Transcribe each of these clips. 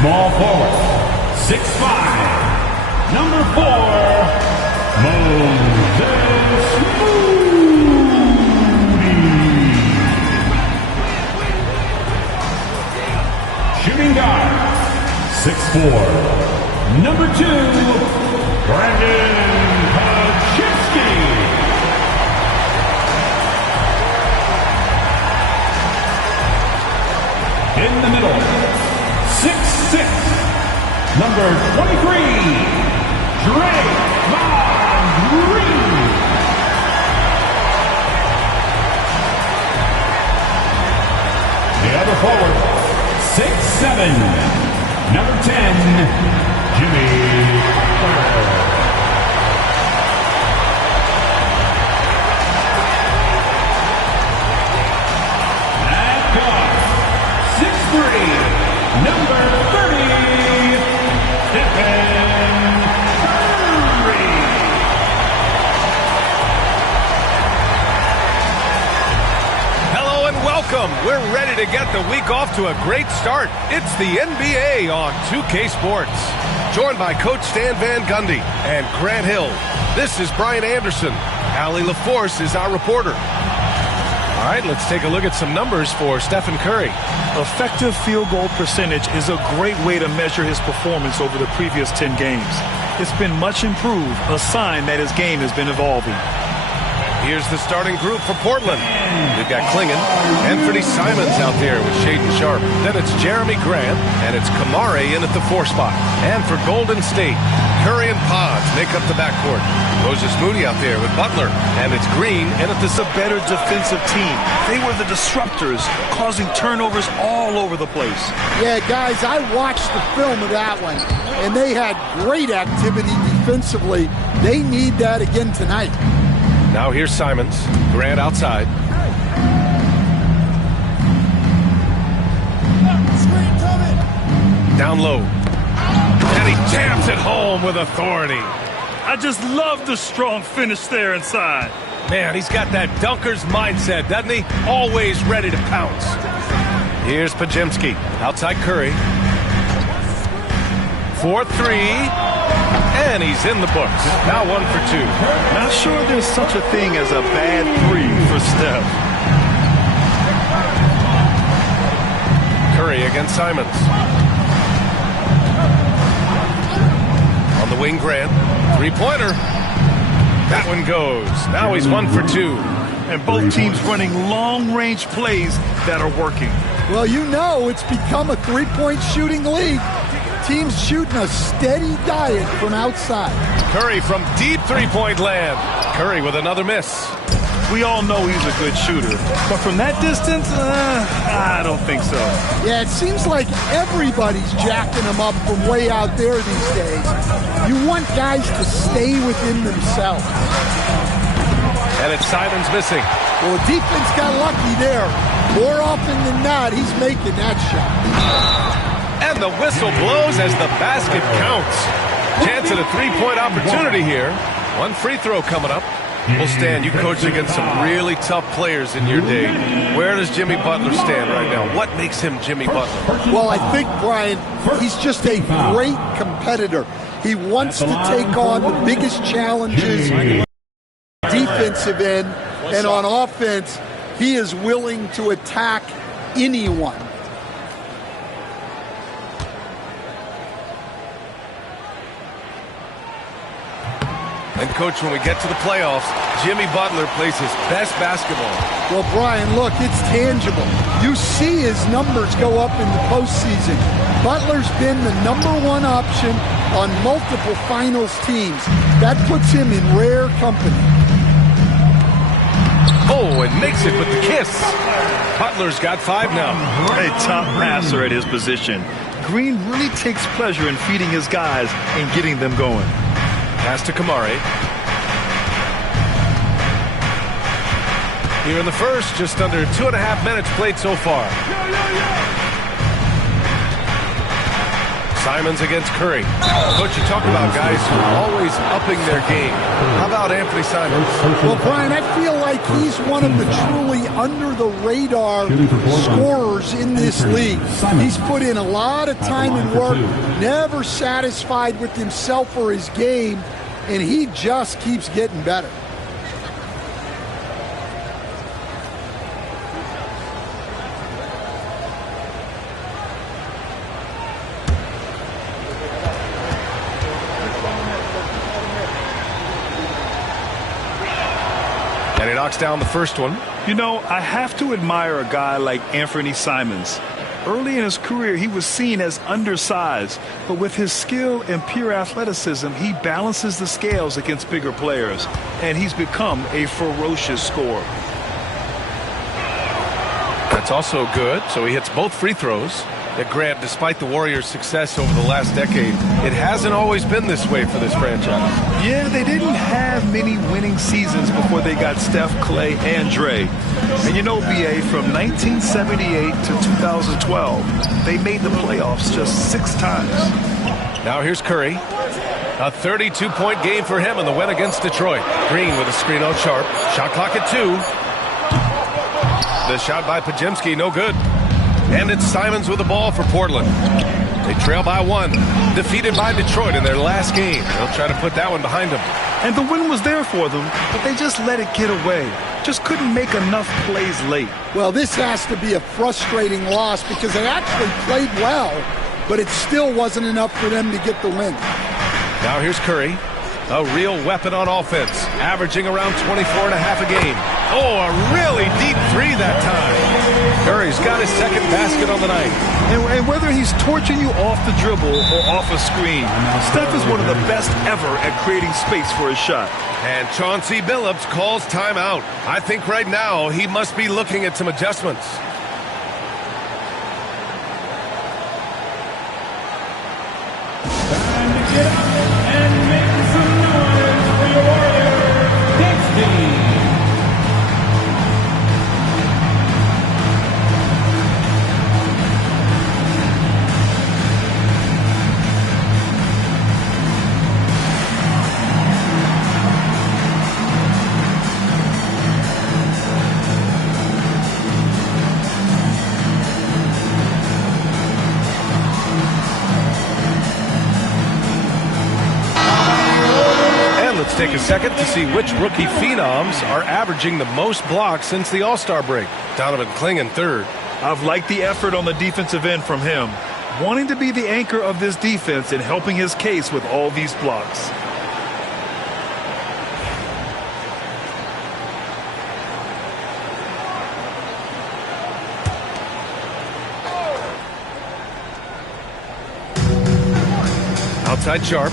Small forward, 6'5", number 4, Moses Moody. Shooting guard, 6'4", number 2, Brandon Kaczynski. In the middle, 6'6", number 23, Draymond Green. The other forward, 6'7", number 10, Jimmy Butler. At guard, 6'3", number 30, Stephen Curry. Hello and welcome. We're ready to get the week off to a great start. It's the NBA on 2K Sports. Joined by Coach Stan Van Gundy and Grant Hill. This is Brian Anderson. Allie LaForce is our reporter. All right, let's take a look at some numbers for Stephen Curry. Effective field goal percentage is a great way to measure his performance over the previous 10 games. It's been much improved, a sign that his game has been evolving. Here's the starting group for Portland. We've got Klingon, Anthony Simons out there with Shaden Sharp. Then it's Jeremy Grant, and it's Kamare in at the 4 spot. And for Golden State, Curry and Pods make up the backcourt. Moses Moody out there with Butler, and it's Green in at the Better defensive team. They were the disruptors, causing turnovers all over the place. Yeah, guys, I watched the film of that one, and they had great activity defensively. They need that again tonight. Now here's Simons. Grant outside. Down low. And he jams it home with authority. I just love the strong finish there inside. Man, he's got that dunker's mindset, doesn't he? Always ready to pounce. Here's Pajemski. Outside Curry. 4-3. And he's in the books. Now 1 for 2. Not sure there's such a thing as a bad 3 for Steph. Curry against Simons. On the wing, Grant. 3-pointer. That one goes. Now he's 1 for 2. And both teams running long-range plays that are working. Well, you know it's become a three-point shooting league. Teams shooting a steady diet from outside. Curry from deep three-point land. Curry with another miss. We all know he's a good shooter, but from that distance, I don't think so. Yeah, it seems like everybody's jacking him up from way out there these days. You want guys to stay within themselves. And it's Simons missing. Well, the defense got lucky there. More often than not, he's making that shot. And the whistle blows as the basket counts. Chance at a three-point opportunity here. One free throw coming up. Well, Stan, you coached against some really tough players in your day. Where does Jimmy Butler stand right now? What makes him Jimmy Butler? Well, I think, Brian, he's just a great competitor. He wants to take on the biggest challenges, defensive end, and on offense, he is willing to attack anyone. And, Coach, when we get to the playoffs, Jimmy Butler plays his best basketball. Well, Brian, look, it's tangible. You see his numbers go up in the postseason. Butler's been the #1 option on multiple finals teams. That puts him in rare company. Oh, and makes it with the kiss. Butler's got 5 now. A top passer at his position. Green really takes pleasure in feeding his guys and getting them going. Pass to Kamare. Here in the first, just under 2.5 minutes played so far. Simons against Curry. Coach, you talk about guys who are always upping their game. How about Anthony Simons? Well, Brian, I feel like he's one of the truly under-the-radar scorers in this league. He's put in a lot of time and work, never satisfied with himself or his game, and he just keeps getting better. And he knocks down the first one. You know, I have to admire a guy like Anthony Simons. Early in his career, he was seen as undersized, but with his skill and pure athleticism, he balances the scales against bigger players, and he's become a ferocious scorer. That's also good, so he hits both free throws. Grant, despite the Warriors' success over the last decade, it hasn't always been this way for this franchise. Yeah, they didn't have many winning seasons before they got Steph, Clay, and Dre. And you know, B.A., from 1978 to 2012, they made the playoffs just 6 times. Now here's Curry. A 32-point game for him in the win against Detroit. Green with a screen on Sharp. Shot clock at 2. The shot by Podziemski, no good. And it's Simons with the ball for Portland. They trail by 1. Defeated by Detroit in their last game. They'll try to put that one behind them. And the win was there for them, but they just let it get away. Just couldn't make enough plays late. Well, this has to be a frustrating loss because they actually played well, but it still wasn't enough for them to get the win. Now here's Curry. A real weapon on offense, averaging around 24.5 a game. Oh, a really deep 3 that time. Curry's got his second basket on the night. And whether he's torching you off the dribble or off a screen, Steph is one of the best ever at creating space for his shot. And Chauncey Billups calls timeout. I think right now he must be looking at some adjustments. Time to get up and make some noise for your Warrior dance team. Take a second to see which rookie phenoms are averaging the most blocks since the All-Star break. Donovan Clingan third. I've liked the effort on the defensive end from him, wanting to be the anchor of this defense and helping his case with all these blocks. Outside Sharp.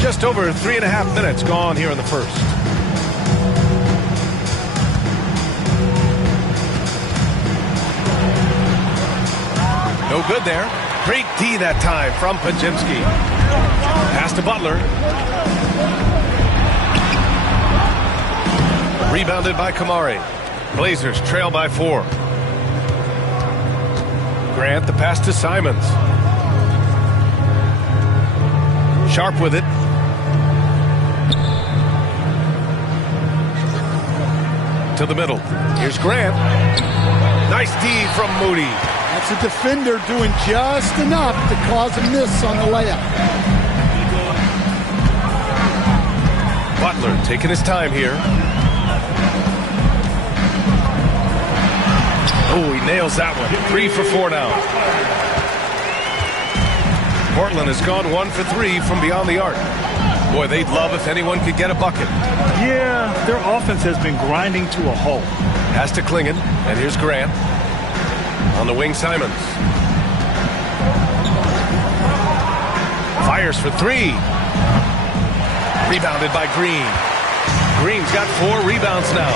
Just over 3.5 minutes gone here in the first. No good there. Great D that time from Podziemski. Pass to Butler. Rebounded by Kamari. Blazers trail by 4. Grant, the pass to Simons. Sharp with it. To the middle. Here's Grant. Nice D from Moody. That's a defender doing just enough to cause a miss on the layup. Butler taking his time here. Oh, he nails that one. 3 for 4 now. Portland has gone 1 for 3 from beyond the arc. Boy, they'd love if anyone could get a bucket. Yeah, their offense has been grinding to a halt. Pass to Clingan, and here's Grant. On the wing, Simons. Fires for 3. Rebounded by Green. Green's got 4 rebounds now.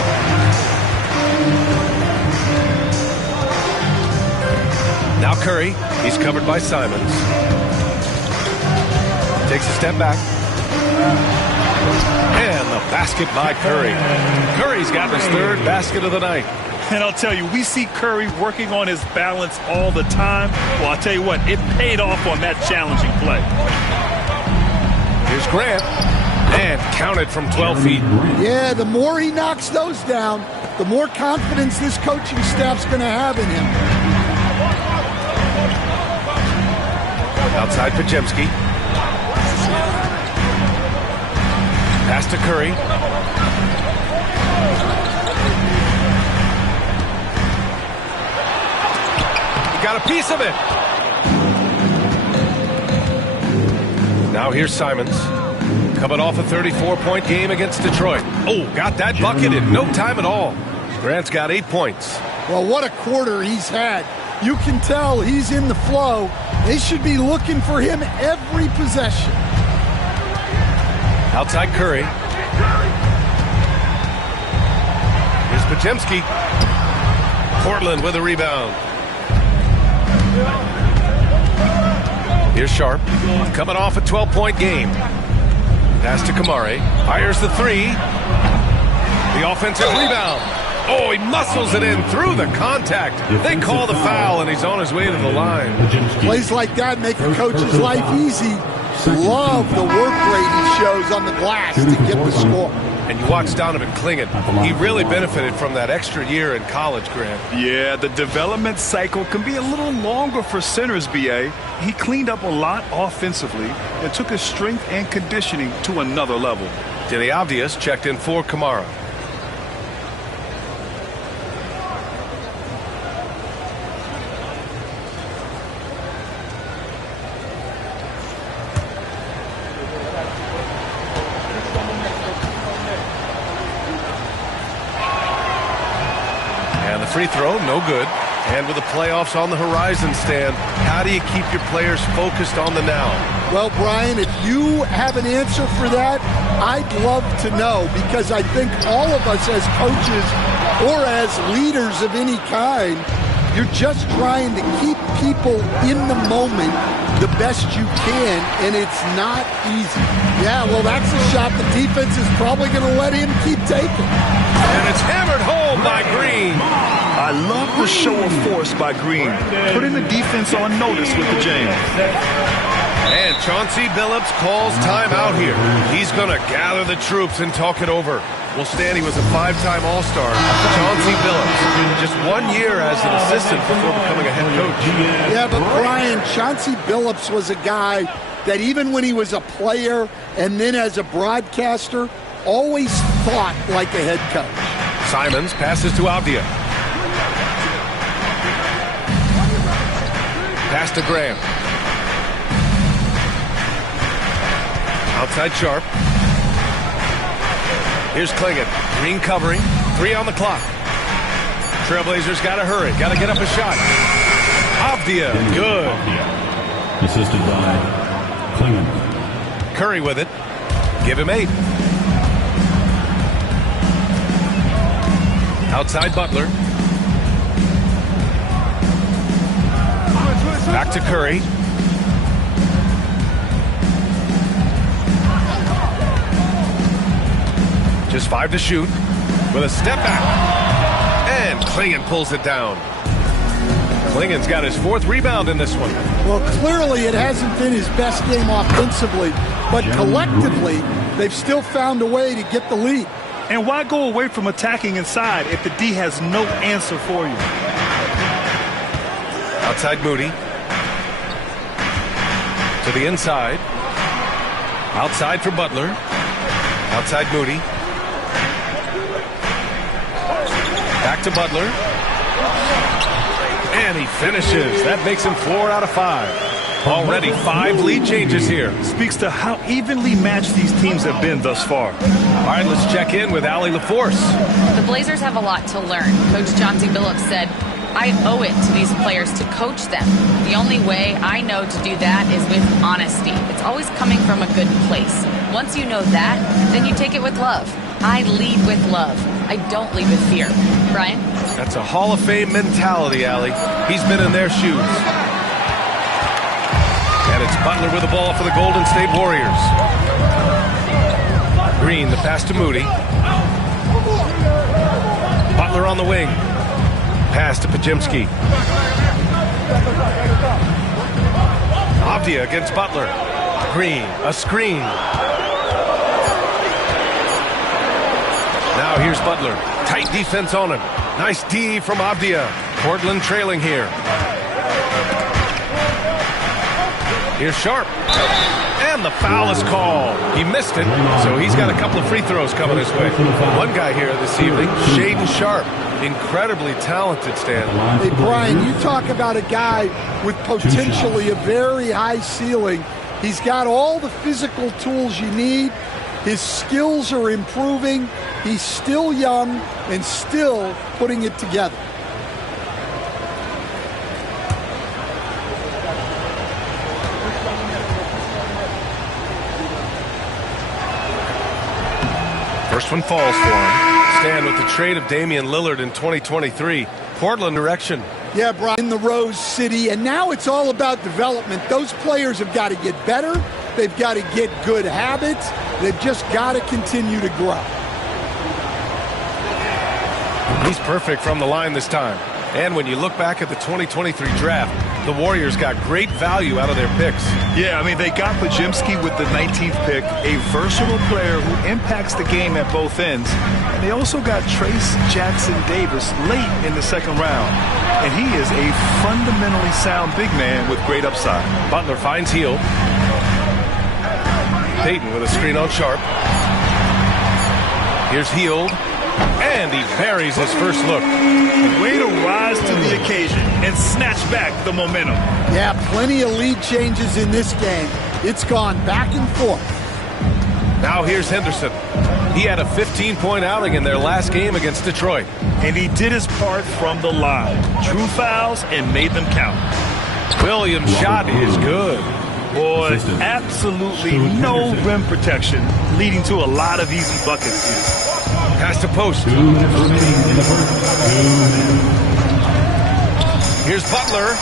Now Curry. He's covered by Simons. Takes a step back. And the basket by Curry. Curry's got his 3rd basket of the night. And I'll tell you, we see Curry working on his balance all the time. Well, I'll tell you what, it paid off on that challenging play. Here's Grant. And counted from 12 feet. Yeah, the more he knocks those down, the more confidence this coaching staff's going to have in him. Outside Pajemski. Pass to Curry. Got a piece of it. Now here's Simons. Coming off a 34-point game against Detroit. Oh, got that bucket in no time at all. Grant's got 8 points. Well, what a quarter he's had. You can tell he's in the flow. They should be looking for him every possession. Outside Curry. Here's Pajemski. Portland with a rebound. Here's Sharp. Coming off a 12-point game. Pass to Kamare. Fires the three. The offensive rebound. Oh, he muscles it in through the contact. They call the foul, and he's on his way to the line. Plays like that make a coach's life easy. Love the work rate he shows on the glass to get the score. And you watch Donovan Clingan. He really benefited from that extra year in college, Grant. Yeah, the development cycle can be a little longer for centers, B.A. He cleaned up a lot offensively and took his strength and conditioning to another level. Denny Avdias checked in for Kamara. Free throw, no good. And with the playoffs on the horizon, Stan, how do you keep your players focused on the now? Well, Brian, if you have an answer for that, I'd love to know, because I think all of us as coaches or as leaders of any kind, you're just trying to keep people in the moment the best you can, and it's not easy. Yeah, well, that's a shot the defense is probably going to let him keep taking. And it's hammered home by Green. I love the show of force by Green, putting the defense on notice with the jam. And Chauncey Billups calls timeout here. He's going to gather the troops and talk it over. Well, Stan, he was a 5-time All-Star. Chauncey Billups, just 1 year as an assistant before becoming a head coach. Yeah, but Brian, Chauncey Billups was a guy that even when he was a player and then as a broadcaster, always thought like a head coach. Simons passes to Avdia. Pass to Graham. Outside Sharp. Here's Clingan. Green covering. 3 on the clock. Trailblazers got to hurry. Got to get up a shot. Avdia. Good. Assisted by Clingan. Curry with it. Give him 8. Outside Butler. Back to Curry. Just 5 to shoot. With a step back. And Clingan pulls it down. Clingan's got his 4th rebound in this one. Well, clearly it hasn't been his best game offensively, but collectively, they've still found a way to get the lead. And why go away from attacking inside if the D has no answer for you? Outside Moody. To the inside. Outside for Butler. Outside Moody. Back to Butler. And he finishes. That makes him 4 out of 5. Already 5 lead changes here. Speaks to how evenly matched these teams have been thus far. All right, let's check in with Allie LaForce. The Blazers have a lot to learn. Coach Chauncey Billups said, I owe it to these players to coach them. The only way I know to do that is with honesty. It's always coming from a good place. Once you know that, then you take it with love. I lead with love. I don't lead with fear. Brian? That's a Hall of Fame mentality, Allie. He's been in their shoes. And it's Butler with the ball for the Golden State Warriors. Green, the pass to Moody. Butler on the wing. Pass to Pajimski. Avdia against Butler. Green, a screen. Now here's Butler. Tight defense on him. Nice D from Avdia. Portland trailing here. Here's Sharp. And the foul is called. He missed it, so he's got a couple of free throws coming his way. One guy here this evening, Shaedon Sharp. Incredibly talented, Stan. Hey, Brian, you talk about a guy with potentially a very high ceiling. He's got all the physical tools you need. His skills are improving. He's still young and still putting it together. First one falls for him. Stan, with the trade of Damian Lillard in 2023, Portland direction. Yeah, Brian, in the Rose City, and now it's all about development. Those players have got to get better. They've got to get good habits. They've just got to continue to grow. He's perfect from the line this time. And when you look back at the 2023 draft, the Warriors got great value out of their picks. Yeah, I mean, they got Pajimski with the 19th pick, a versatile player who impacts the game at both ends. And they also got Trace Jackson Davis late in the second round. And he is a fundamentally sound big man with great upside. Butler finds Hield. Payton with a screen on Sharp. Here's Hield. And he buries his first look. Way to rise to the occasion and snatch back the momentum. Yeah, plenty of lead changes in this game. It's gone back and forth. Now here's Henderson. He had a 15-point outing in their last game against Detroit. And he did his part from the line. Drew fouls and made them count. Williams' shot is good. Boy, absolutely no rim protection, leading to a lot of easy buckets here. Pass to post. Here's Butler.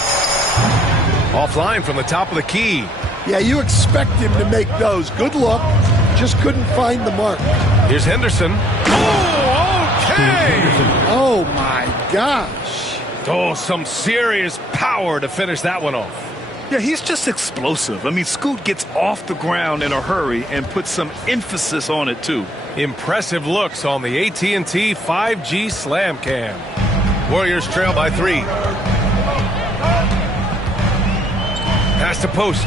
Offline from the top of the key. Yeah, you expect him to make those. Good look. Just couldn't find the mark. Here's Henderson. Oh, okay. Oh, my gosh. Oh, some serious power to finish that one off. Yeah, he's just explosive. I mean, Scoot gets off the ground in a hurry and puts some emphasis on it, too. Impressive looks on the AT&T 5G Slam Cam. Warriors trail by 3. Pass to post.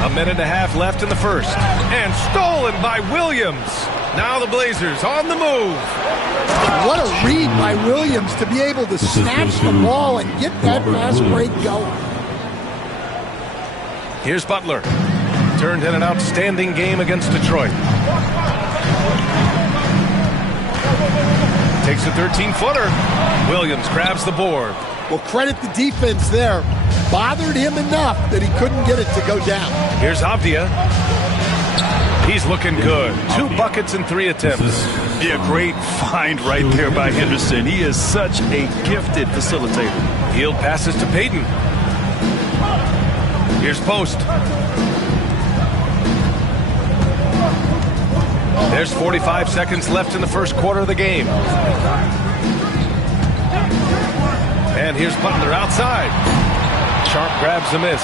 A minute and a half left in the first. And stolen by Williams. Now the Blazers on the move. What a read by Williams to be able to snatch the ball and get that fast break going. Here's Butler. Turned in an outstanding game against Detroit. Takes a 13-footer. Williams grabs the board. Well, credit the defense there. Bothered him enough that he couldn't get it to go down. Here's Avdia. He's looking good. 2 buckets in 3 attempts. Yeah, great find right there by Henderson. He is such a gifted facilitator. Hield passes to Payton. Here's Post. There's 45 seconds left in the first quarter of the game. And here's Butler outside. Sharp grabs the miss.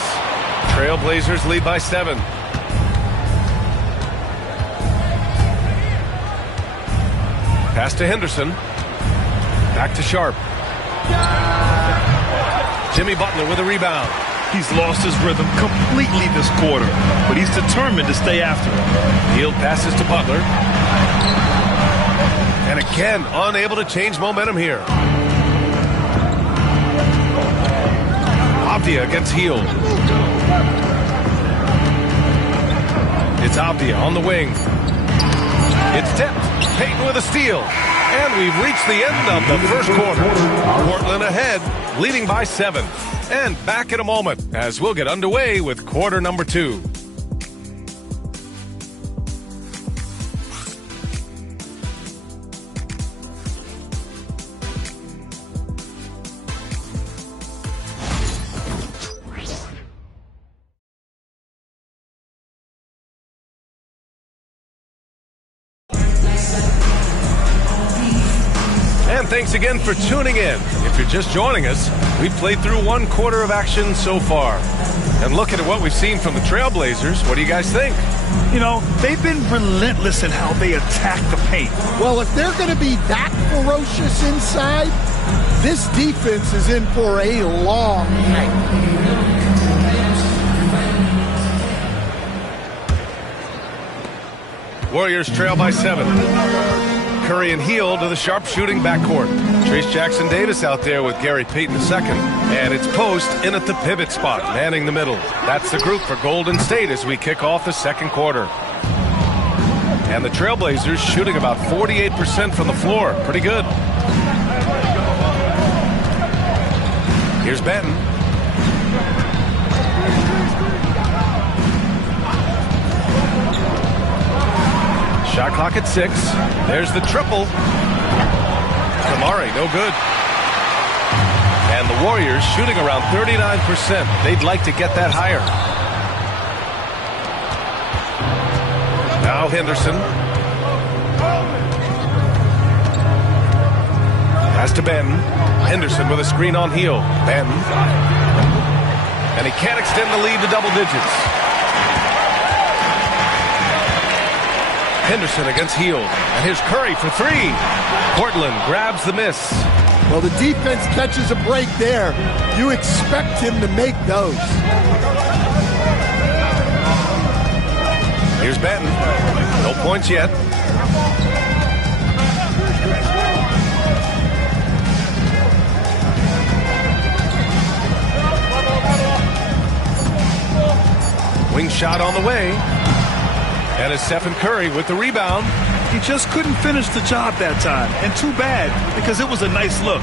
Trailblazers lead by 7. Pass to Henderson. Back to Sharp. Jimmy Butler with a rebound. He's lost his rhythm completely this quarter, but he's determined to stay after it. Hield passes to Butler. And again, unable to change momentum here. Avdia against Hield. It's Avdia on the wing. It's tipped. Payton with a steal. And we've reached the end of the first quarter. Portland ahead, leading by 7. And back in a moment as we'll get underway with quarter number 2. thanks again for tuning in. If you're just joining us, we've played through one quarter of action so far. And looking at what we've seen from the Trailblazers, what do you guys think? You know, they've been relentless in how they attack the paint. Well, if they're going to be that ferocious inside, this defense is in for a long night. Warriors trail by 7. Curry and Heel to the sharpshooting backcourt. Trace Jackson-Davis out there with Gary Payton II. And it's Post in at the pivot spot, manning the middle. That's the group for Golden State as we kick off the second quarter. And the Trailblazers shooting about 48% from the floor. Pretty good. Here's Benton. Shot clock at 6. There's the triple. Kamari, no good. And the Warriors shooting around 39%. They'd like to get that higher. Now Henderson. Pass to Benton. Henderson with a screen on Heel. Benton. And he can't extend the lead to double digits. Henderson against Heel. And here's Curry for 3. Portland grabs the miss. Well, the defense catches a break there. You expect him to make those. Here's Benton. No points yet. Wing shot on the way. And it's Stephen Curry with the rebound. He just couldn't finish the job that time. And too bad, because it was a nice look.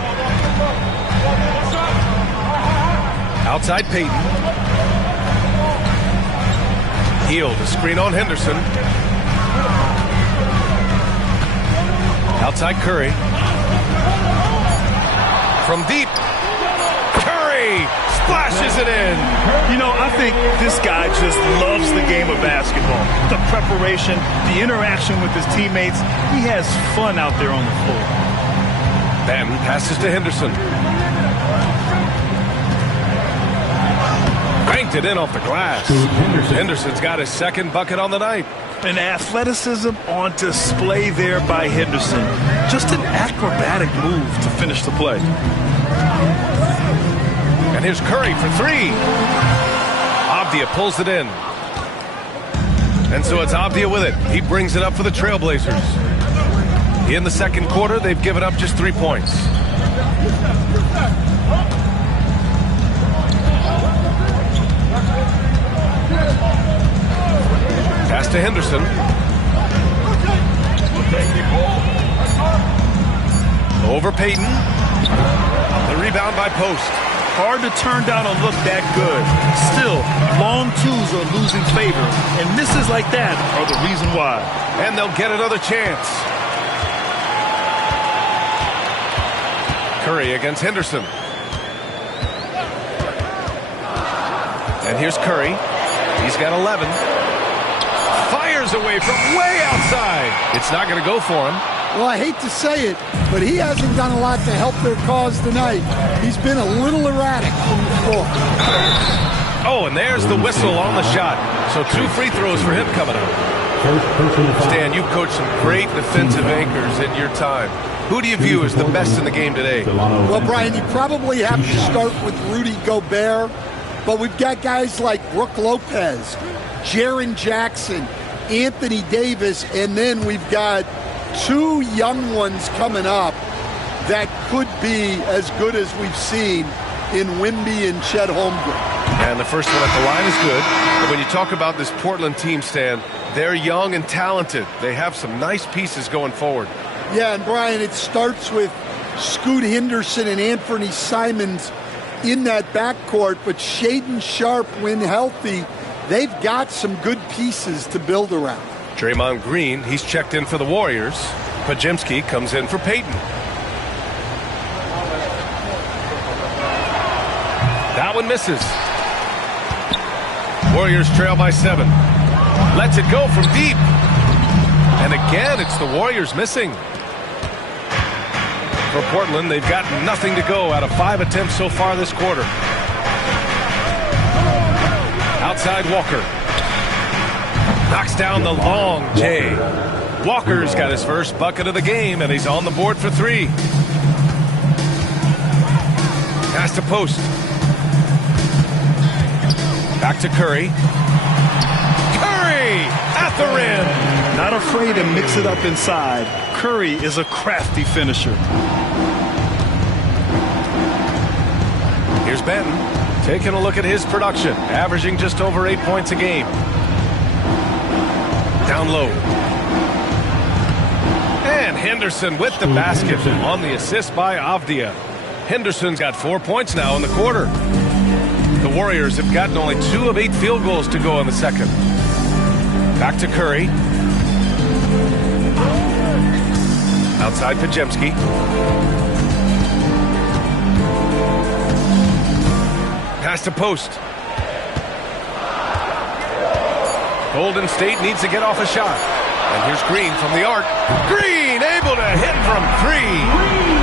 Outside Payton. Heel to screen on Henderson. Outside Curry. From deep. Curry splashes it in. You know, I think this guy just loves the game of basketball. The preparation, the interaction with his teammates. He has fun out there on the floor. Then passes to Henderson. Banked it in off the glass. Henderson's got his second bucket on the night. An athleticism on display there by Henderson. Just an acrobatic move to finish the play. And here's Curry for 3. Avdia pulls it in. And so it's Avdia with it. He brings it up for the Trailblazers. In the second quarter, they've given up just 3 points. Pass to Henderson. Over Payton. The rebound by Post. Hard to turn down a look that good. Still, long twos are losing favor, and misses like that are the reason why. And they'll get another chance. Curry against Henderson. And here's Curry. He's got 11. Fires away from way outside. It's not going to go for him. Well, I hate to say it, but he hasn't done a lot to help their cause tonight. He's been a little erratic from the floor. Oh, and there's the whistle on the shot. So 2 free throws for him coming up. Stan, you've coached some great defensive anchors in your time. Who do you view as the best in the game today? Well, Brian, you probably have to start with Rudy Gobert, but we've got guys like Brook Lopez, Jaren Jackson, Anthony Davis, and then we've got 2 young ones coming up that could be as good as we've seen in Wemby and Chet Holmgren. And the first one at the line is good. But when you talk about this Portland team, Stan, they're young and talented. They have some nice pieces going forward. Yeah, and Brian, it starts with Scoot Henderson and Anthony Simons in that backcourt, but Shaedon Sharpe, when healthy, they've got some good pieces to build around. Draymond Green, he's checked in for the Warriors. Podziemski comes in for Payton. That one misses. Warriors trail by 7. Lets it go from deep. And again, it's the Warriors missing. For Portland, they've got nothing to go out of 5 attempts so far this quarter. Outside Walker. Knocks down the long J. Walker's got his first bucket of the game, and he's on the board for 3. Pass to post. Back to Curry. Curry at the rim. Not afraid to mix it up inside. Curry is a crafty finisher. Here's Benton taking a look at his production, averaging just over 8 points a game. Down low. And Henderson with the basket on the assist by Avdia. Henderson's got 4 points now in the quarter. The Warriors have gotten only 2 of 8 field goals to go in the second. Back to Curry. Outside Pajemski. Pass to post. Golden State needs to get off a shot. And here's Green from the arc. Green able to hit from 3.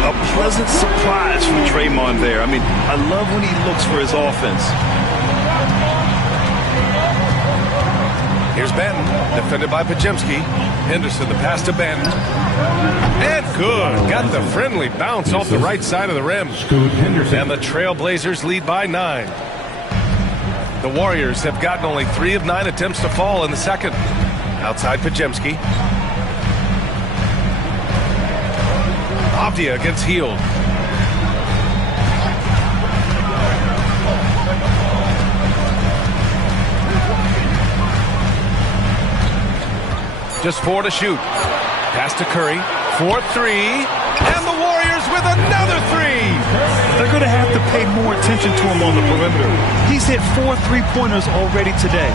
A pleasant surprise from Draymond there. I mean, I love when he looks for his offense. Here's Benton, defended by Pajemski. Henderson, the pass to Benton. And good. Got the friendly bounce off the right side of the rim. And the Trailblazers lead by 9. The Warriors have gotten only 3 of 9 attempts to fall in the second. Outside Pajemski. Avdia gets healed. Just 4 to shoot. Pass to Curry. 4-3. And the Warriors with another 3. They're going to have to pay more attention to him on the perimeter. He's hit 4 3-pointers already today.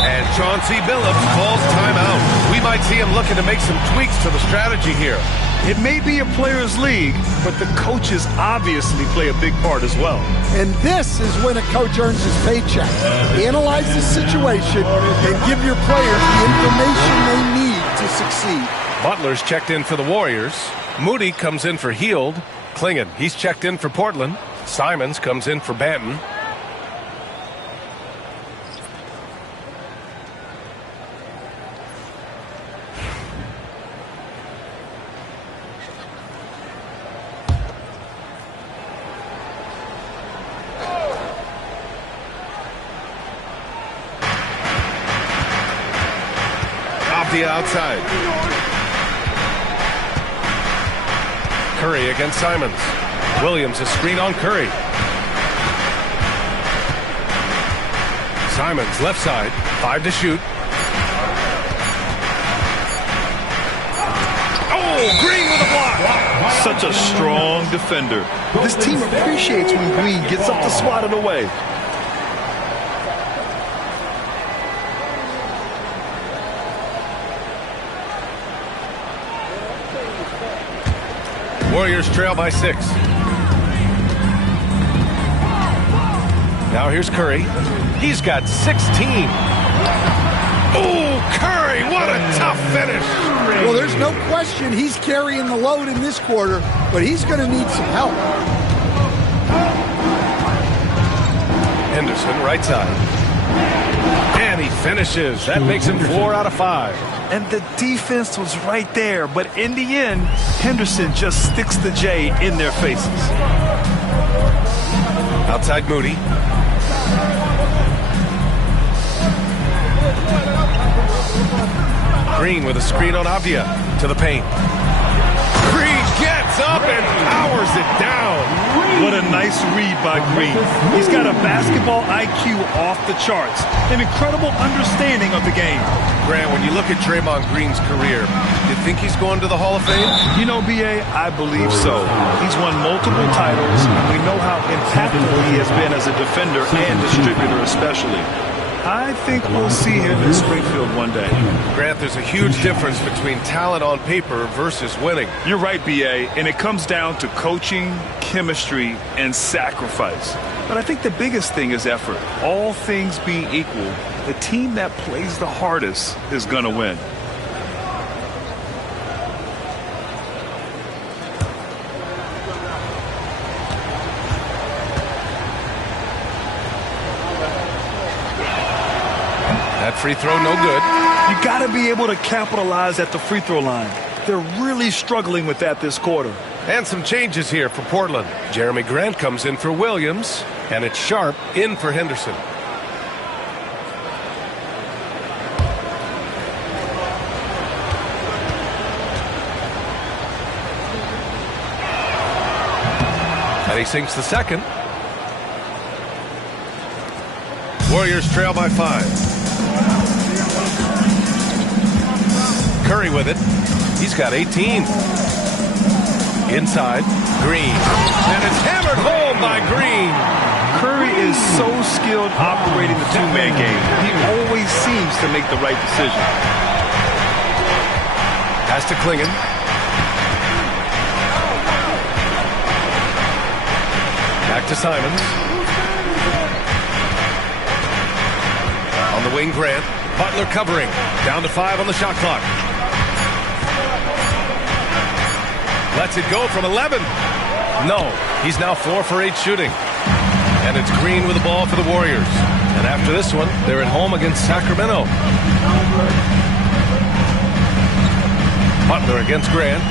And Chauncey Billups calls timeout. We might see him looking to make some tweaks to the strategy here. It may be a players' league, but the coaches obviously play a big part as well. And this is when a coach earns his paycheck. Analyze the situation and give your players the information they need to succeed. Butler's checked in for the Warriors. Moody comes in for Hield. Klingon, he's checked in for Portland. Simons comes in for Banton. Outside. Curry against Simons. Williams a screen on Curry. Simons left side. 5 to shoot. Oh, Green with a block. Such a strong defender. This team appreciates when Green gets up to swat it away. Warriors trail by 6. Now here's Curry. He's got 16. Oh, Curry, what a tough finish. Well, there's no question he's carrying the load in this quarter, but he's going to need some help. Henderson, right side. And he finishes. That makes him 4 out of 5. And the defense was right there, but in the end, Henderson just sticks the J in their faces. Outside Moody. Green with a screen on Avdia to the paint. Green gets up and powers it down. What a nice read by Green. He's got a basketball IQ off the charts. An incredible understanding of the game. Grant, when you look at Draymond Green's career, you think he's going to the Hall of Fame? You know, B.A., I believe so. He's won multiple titles. We know how impactful he has been as a defender and distributor especially. I think we'll see him in Springfield one day. Grant, there's a huge difference between talent on paper versus winning. You're right, B.A., and it comes down to coaching, chemistry, and sacrifice. But I think the biggest thing is effort. All things being equal, the team that plays the hardest is going to win. That free throw no good. You got to be able to capitalize at the free throw line. They're really struggling with that this quarter. And some changes here for Portland. Jeremy Grant comes in for Williams, and it's Sharp in for Henderson. And he sinks the second. Warriors trail by 5. Curry with it. He's got 18. Inside, Green. And it's hammered home by Green. Curry is so skilled operating the two-man game. He always seems to make the right decision. Pass to Klingon. Back to Simons. On the wing, Grant. Butler covering. Down to 5 on the shot clock. Lets it go from 11. No, he's now 4 for 8 shooting. And it's Green with the ball for the Warriors. And after this one, they're at home against Sacramento. Butler against Grant.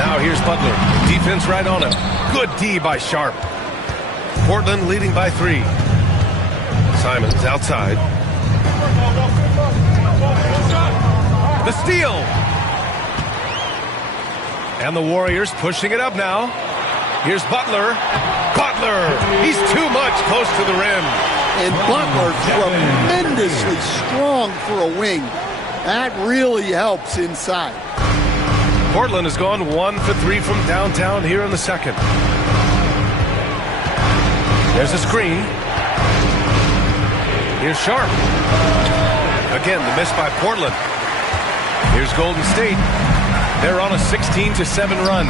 Now here's Butler. Defense right on him. Good D by Sharp. Portland leading by 3. Simons outside. The steal. And the Warriors pushing it up now. Here's Butler. Butler. He's too much close to the rim. And Butler tremendously strong for a wing. That really helps inside. Portland has gone 1 for 3 from downtown here in the second. There's a screen. Here's Sharp. Again, the miss by Portland. Here's Golden State. They're on a 16-7 run.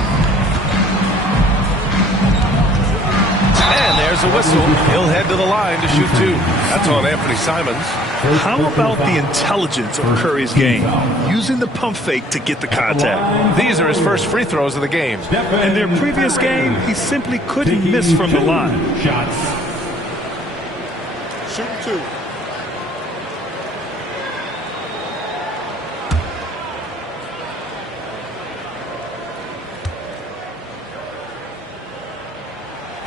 And there's a whistle. He'll head to the line to shoot 2. That's on Anthony Simons. How about the intelligence of Curry's game? Using the pump fake to get the contact. These are his first free throws of the game. In their previous game, he simply couldn't miss from the line. Shots. Shoot 2.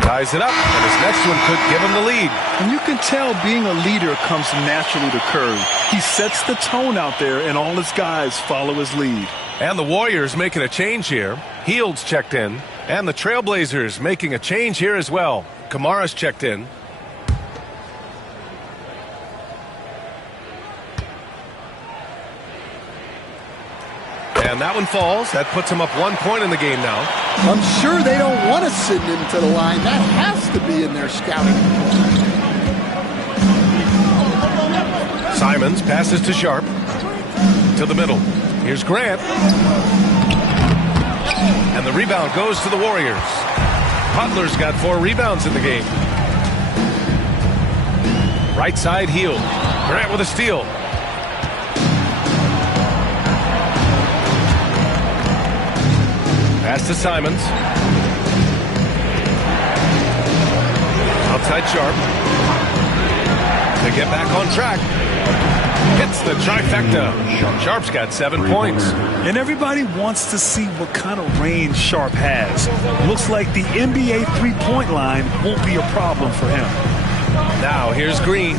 Ties it up, and his next one could give him the lead. And you can tell being a leader comes naturally to Curry. He sets the tone out there, and all his guys follow his lead. And the Warriors making a change here. Heald's checked in, and the Trailblazers making a change here as well. Kamara's checked in. And that one falls. That puts him up 1 point in the game now. I'm sure they don't want to send him to the line. That has to be in their scouting. Simons passes to Sharp. To the middle. Here's Grant. And the rebound goes to the Warriors. Butler's got 4 rebounds in the game. Right side, Hield. Grant with a steal. Pass to Simons. Outside Sharp. To get back on track. Hits the trifecta. Sharp's got 7 points. And everybody wants to see what kind of range Sharp has. Looks like the NBA three-point line won't be a problem for him. Now here's Green.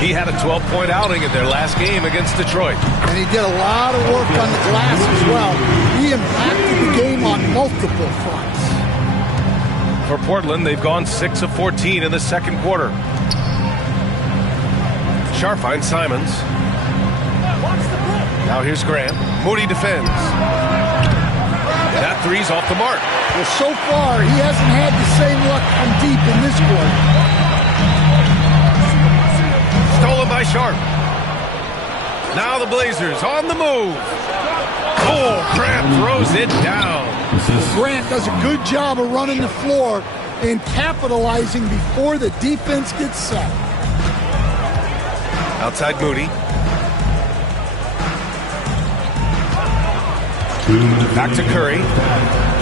He had a 12-point outing in their last game against Detroit. And he did a lot of work on the glass as well. He impacted the game on multiple fronts. For Portland, they've gone 6 of 14 in the second quarter. Sharp finds Simons. Now here's Grant. Moody defends. That three's off the mark. Well, so far, he hasn't had the same luck from deep in this quarter. Stolen by Sharp. Now the Blazers on the move. Oh, Grant throws it down. Grant does a good job of running the floor and capitalizing before the defense gets set. Outside Moody. Back to Curry.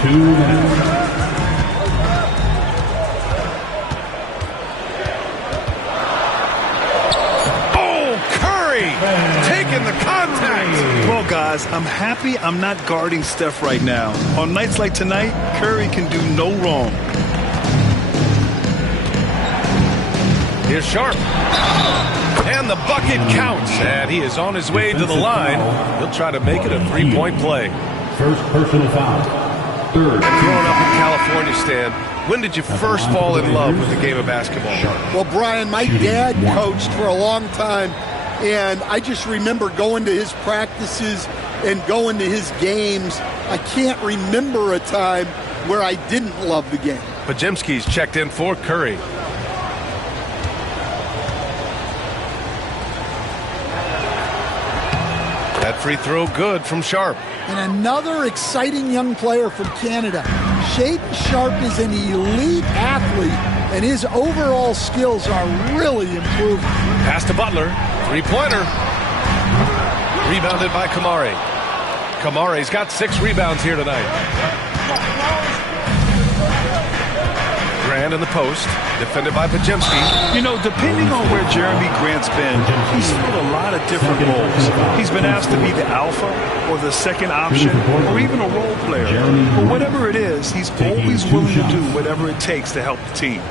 2 minutes. guys, I'm happy I'm not guarding Steph right now. On nights like tonight, Curry can do no wrong. Here's Sharp. And the bucket counts. And he is on his way to the line. He'll try to make it a three-point play. First personal foul. Third. And growing up in California, Stan, when did you first fall in love with the game of basketball? Well, Brian, my dad coached for a long time, and I just remember going to his practices and going to his games. I can't remember a time where I didn't love the game. Pajemski's checked in for Curry. That free throw good from Sharp. And another exciting young player from Canada. Shaden Sharp is an elite athlete, and his overall skills are really improving. Pass to Butler. Three-pointer. Rebounded by Kamari. Kamari's got 6 rebounds here tonight. Grant in the post. Defended by Pajemski. You know, depending on where Jeremy Grant's been, he's filled a lot of different roles. He's been asked to be the alpha or the second option or even a role player. But whatever it is, he's always willing to do whatever it takes to help the team.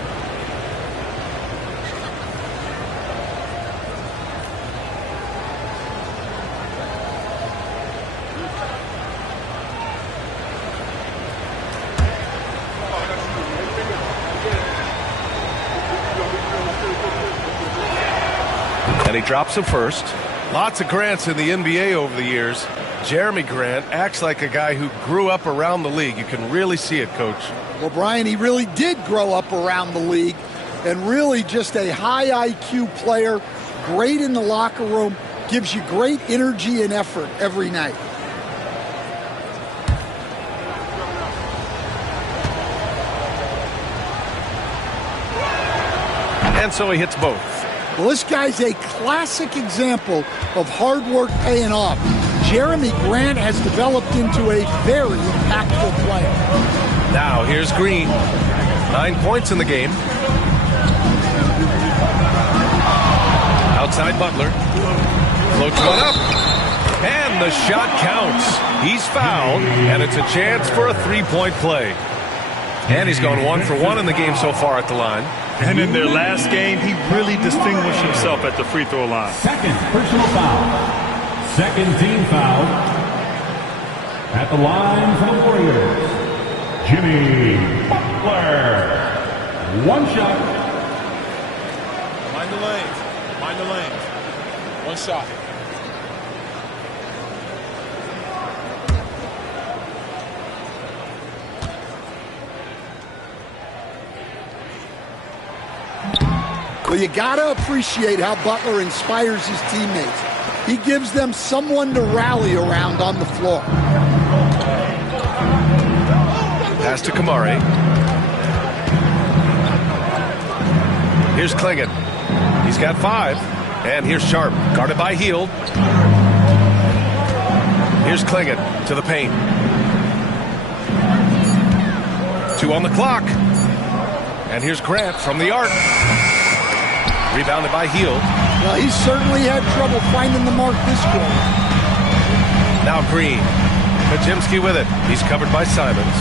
And he drops him first. Lots of Grants in the NBA over the years. Jeremy Grant acts like a guy who grew up around the league. You can really see it, Coach. Well, Brian, he really did grow up around the league, and really just a high IQ player, great in the locker room, gives you great energy and effort every night. And so he hits both. Well, this guy's a classic example of hard work paying off. Jeremy Grant has developed into a very impactful player. Now here's Green. 9 points in the game. Outside Butler. Floats one up. And the shot counts. He's fouled, and it's a chance for a three-point play. And he's gone 1 for 1 in the game so far at the line. And in their last game, he really distinguished himself at the free throw line. Second personal foul. Second team foul. At the line for the Warriors, Jimmy Butler. One shot. Mind the lanes. Mind the lanes. One shot. Well, you got to appreciate how Butler inspires his teammates. He gives them someone to rally around on the floor. Pass to Kamari. Here's Klingon. He's got 5. And here's Sharp, guarded by Hield. Here's Klingon to the paint. 2 on the clock. And here's Grant from the arc. Rebounded by Hield. Well, he certainly had trouble finding the mark this quarter. Now Green. Pajemski with it. He's covered by Simons.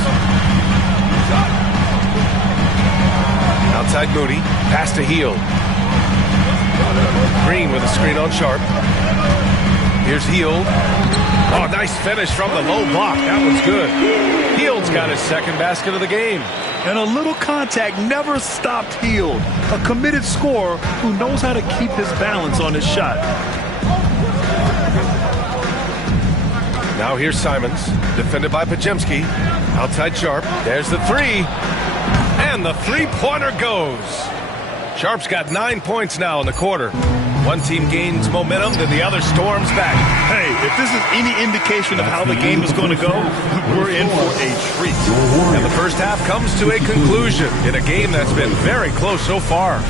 Outside Moody. Pass to Hield. Green with a screen on Sharp. Here's Hield. Oh, nice finish from the low block. That was good. Hield's got his second basket of the game. And a little contact never stopped Hield. A committed scorer who knows how to keep his balance on his shot. Now here's Simons, defended by Pajemski. Outside Sharp. There's the 3. And the three-pointer goes. Sharp's got 9 points now in the quarter. One team gains momentum, then the other storms back. Hey, if this is any indication of how the game is going to go, we're in for a treat. And the first half comes to a conclusion in a game that's been very close so far.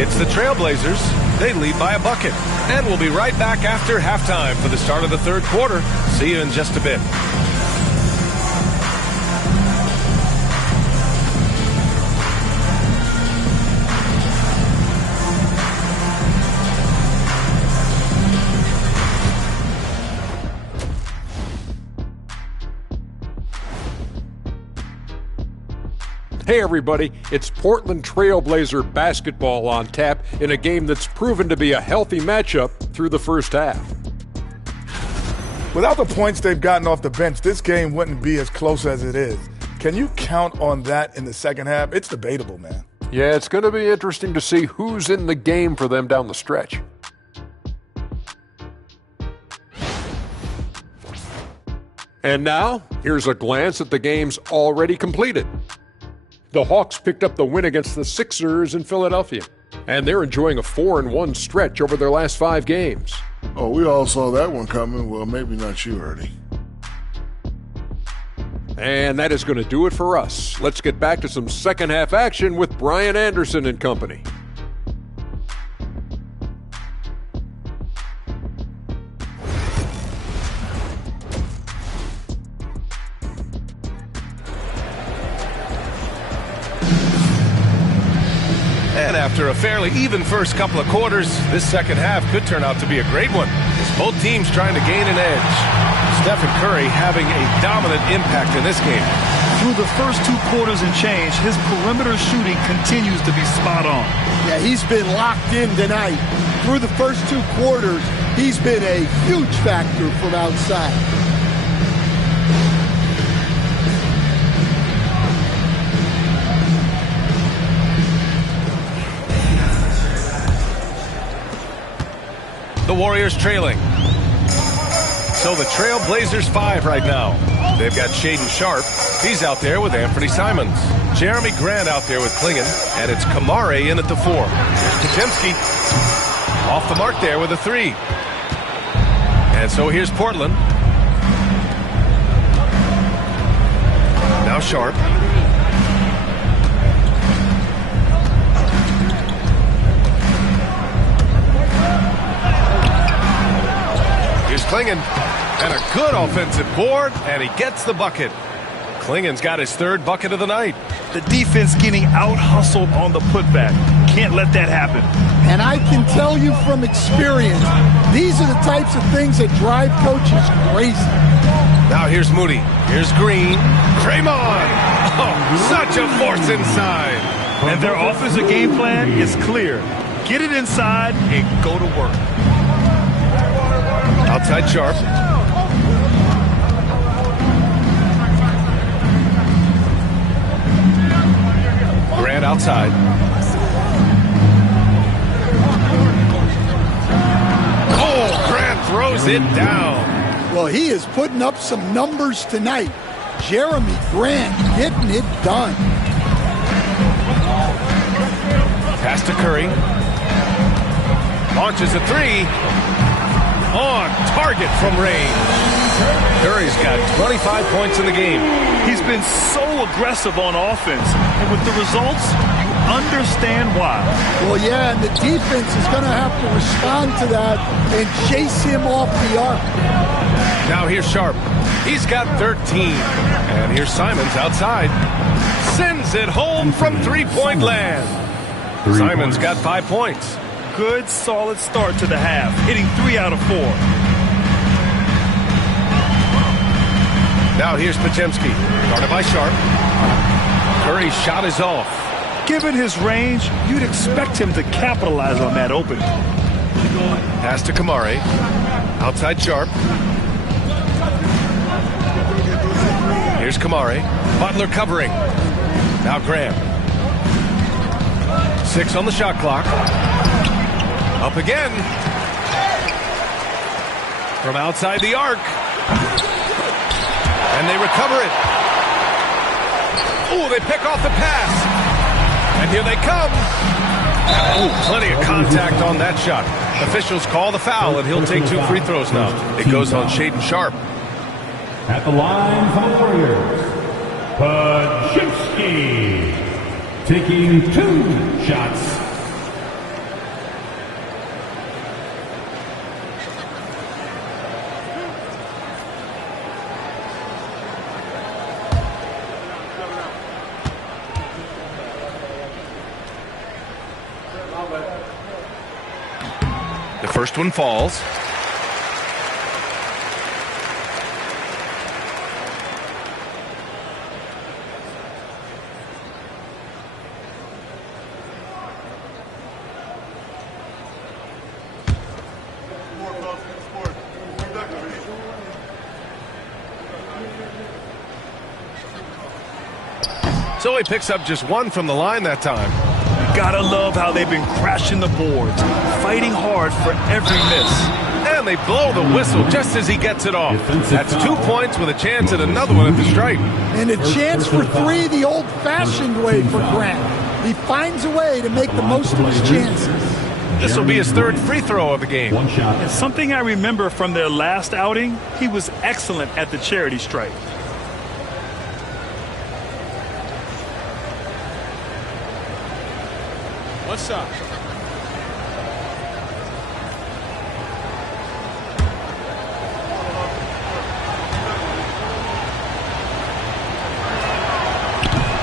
It's the Trailblazers. They lead by a bucket. And we'll be right back after halftime for the start of the third quarter. See you in just a bit. Hey everybody, it's Portland Trailblazer basketball on tap in a game that's proven to be a healthy matchup through the first half. Without the points they've gotten off the bench, this game wouldn't be as close as it is. Can you count on that in the second half? It's debatable, man. Yeah, it's going to be interesting to see who's in the game for them down the stretch. And now, here's a glance at the games already completed. The Hawks picked up the win against the Sixers in Philadelphia, and they're enjoying a 4-1 stretch over their last 5 games. Oh, we all saw that one coming. Well, maybe not you, Ernie. And that is going to do it for us. Let's get back to some second half action with Brian Anderson and company. And after a fairly even first couple of quarters, this second half could turn out to be a great one, as both teams trying to gain an edge. Stephen Curry having a dominant impact in this game. Through the first 2 quarters and change, his perimeter shooting continues to be spot on. Yeah, he's been locked in tonight. Through the first 2 quarters, he's been a huge factor from outside. The Warriors trailing. So the Trailblazers 5 right now. They've got Shaedon Sharpe. He's out there with Anthony Simons. Jeremy Grant out there with Klingon. And it's Kamare in at the 4. Here's Podziemski. Off the mark there with a 3. And so here's Portland. Now Sharpe. Here's Klingon, and a good offensive board, and he gets the bucket. Klingon's got his 3rd bucket of the night. The defense getting out-hustled on the putback. Can't let that happen. And I can tell you from experience, these are the types of things that drive coaches crazy. Now here's Moody. Here's Green. Draymond. Oh, such a force inside. And their offensive game plan is clear. Get it inside and go to work. Outside Sharpe. Grant outside. Oh, Grant throws it down. Well, he is putting up some numbers tonight. Jeremy Grant getting it done. Pass to Curry. Launches a 3. On target from range. Curry's got 25 points in the game. He's been so aggressive on offense, and with the results, you understand why. Well, yeah, and the defense is going to have to respond to that and chase him off the arc. Now here's Sharpe. He's got 13. And here's Simons outside. Sends it home from 3-point land. Simons got 5 points. Good, solid start to the half, hitting 3 out of 4. Now here's Podziemski, guarded by Sharpe. Curry's shot is off. Given his range, you'd expect him to capitalize on that opening. Pass to Kamare. Outside Sharpe. Here's Kamare. Butler covering. Now Graham. 6 on the shot clock. Up again. From outside the arc. And they recover it. Oh, they pick off the pass. And here they come. Oh, plenty of contact on that shot. Officials call the foul, and he'll take 2 free throws now. It goes on Shaedon Sharpe. At the line for the Warriors, Podziemski, taking 2 shots. The first one falls. So he picks up just one from the line that time. You gotta love how they've been crashing the boards, fighting hard for every miss. And they blow the whistle just as he gets it off. That's 2 points with a chance at another one at the stripe. And a chance for three the old-fashioned way for Grant. He finds a way to make the most of his chances. This will be his third free throw of the game. And something I remember from their last outing, he was excellent at the charity stripe. One shot.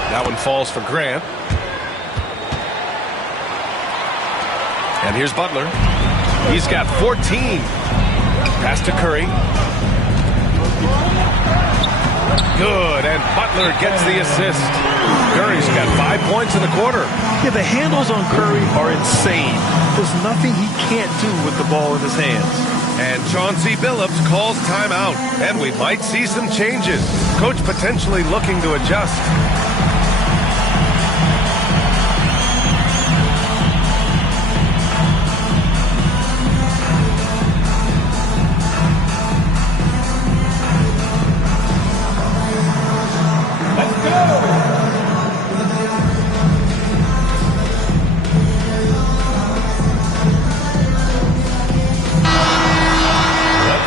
That one falls for Grant. And here's Butler. He's got 14. Pass to Curry. Good, and Butler gets the assist. Curry's got 5 points in the quarter. Yeah, the handles on Curry are insane. There's nothing he can't do with the ball in his hands. And Chauncey Billups calls timeout. And we might see some changes. Coach potentially looking to adjust.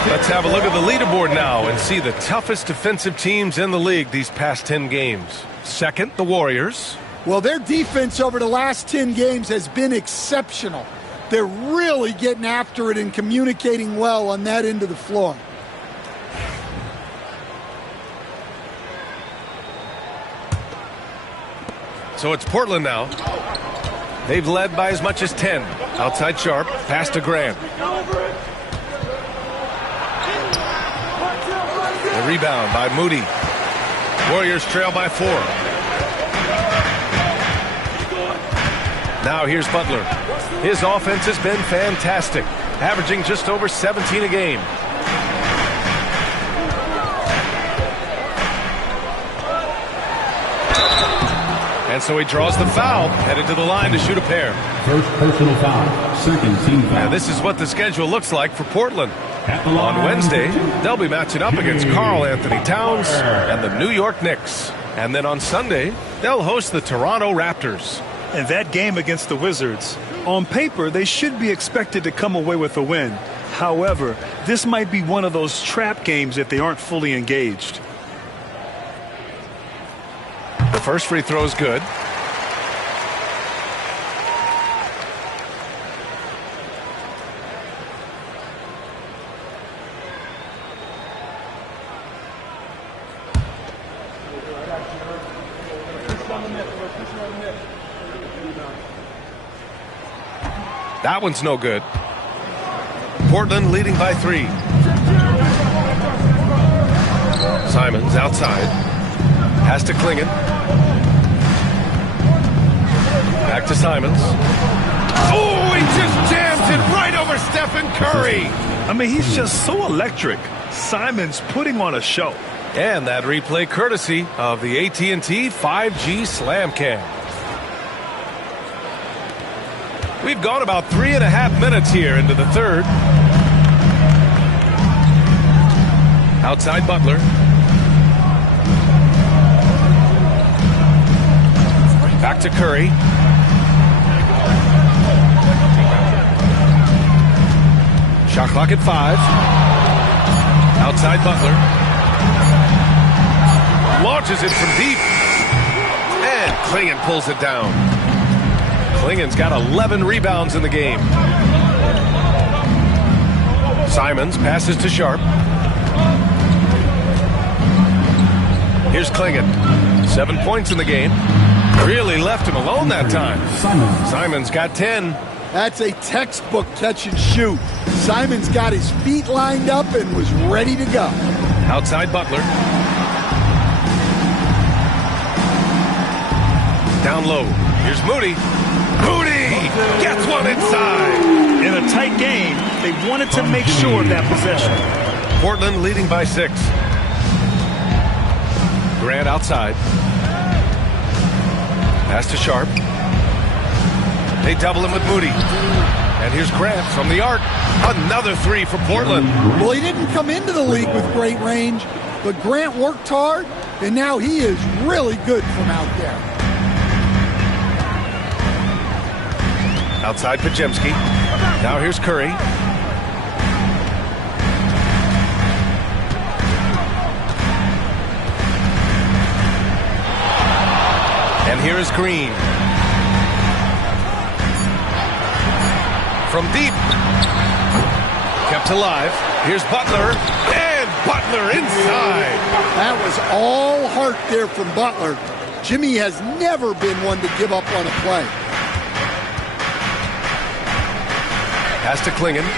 Let's have a look at the leaderboard now and see the toughest defensive teams in the league these past 10 games. Second, the Warriors. Well, their defense over the last 10 games has been exceptional. They're really getting after it and communicating well on that end of the floor. So it's Portland now. They've led by as much as 10. Outside Sharp, pass to Grant. The rebound by Moody. Warriors trail by 4. Now here's Butler. His offense has been fantastic, averaging just over 17 a game. And so he draws the foul, headed to the line to shoot a pair. First personal foul, second team foul. And this is what the schedule looks like for Portland. On Wednesday, they'll be matching up against Karl Anthony Towns and the New York Knicks. And then on Sunday, they'll host the Toronto Raptors. And that game against the Wizards, on paper, they should be expected to come away with a win. However, this might be one of those trap games if they aren't fully engaged. The first free throw is good. That one's no good. Portland leading by 3. Simons outside. Has to Klingon. Back to Simons. Oh, he just jams it right over Stephen Curry. I mean, he's just so electric. Simons putting on a show. And that replay courtesy of the AT&T 5G Slam Cam. We've gone about 3.5 minutes here into the third. Outside Butler. Back to Curry. Shot clock at 5. Outside Butler. Launches it from deep. And Klingon pulls it down. Klingon's got 11 rebounds in the game. Simons passes to Sharp. Here's Klingon. 7 points in the game. Really left him alone that time. Simons got 10. That's a textbook catch and shoot. Simons got his feet lined up and was ready to go. Outside Butler. Down low. Here's Moody. Moody gets one inside. In a tight game, they wanted to make sure of that possession. Portland leading by 6. Grant outside. Pass to Sharp. They double him with Moody. And here's Grant from the arc. Another three for Portland. Well, he didn't come into the league with great range, but Grant worked hard, and now he is really good from out there. Outside Pajemski. Now here's Curry. And here is Green. From deep. Kept alive. Here's Butler. And Butler inside. That was all heart there from Butler. Jimmy has never been one to give up on a play. Pass to Klingon.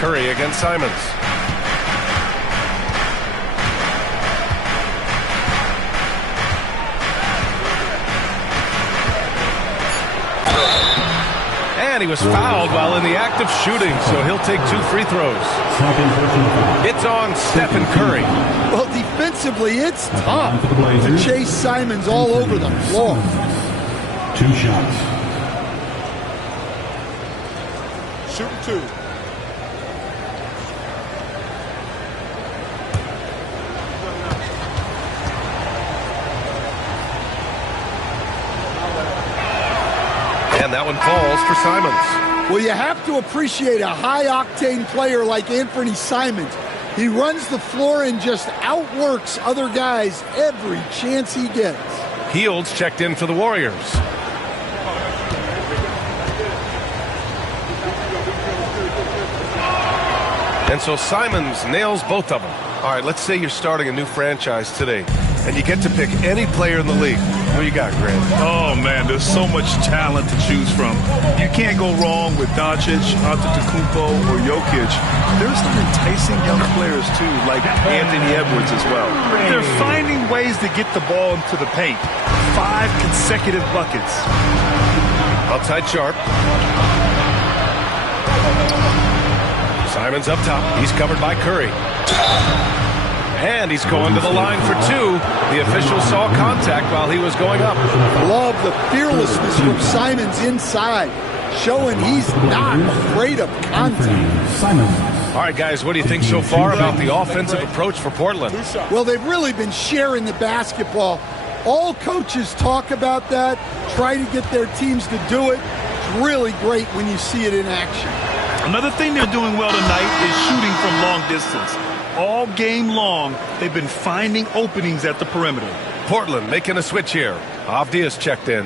Curry against Simons. And he was fouled while in the act of shooting, so he'll take 2 free throws. It's on Stephen Curry. Well, defensively, it's tough to chase Simons all over the floor. 2 shots. Shooting 2. And that one falls for Simons. Well, you have to appreciate a high-octane player like Anthony Simons. He runs the floor and just outworks other guys every chance he gets. Healds checked in for the Warriors. And so Simons nails both of them. All right, let's say you're starting a new franchise today, and you get to pick any player in the league. Who you got, Grant? Oh, man, there's so much talent to choose from. You can't go wrong with Doncic, Antetokounmpo, or Jokic. There's some enticing young players, too, like Anthony Edwards as well. They're finding ways to get the ball into the paint. 5 consecutive buckets. Outside Sharp. Simons up top. He's covered by Curry. And he's going to the line for 2. The official saw contact while he was going up. Love the fearlessness from Simons inside, showing he's not afraid of contact. All right, guys, what do you think so far about the offensive approach for Portland? Well, they've really been sharing the basketball. All coaches talk about that, try to get their teams to do it. It's really great when you see it in action. Another thing they're doing well tonight is shooting from long distance. All game long, they've been finding openings at the perimeter. Portland making a switch here. Avdia's checked in.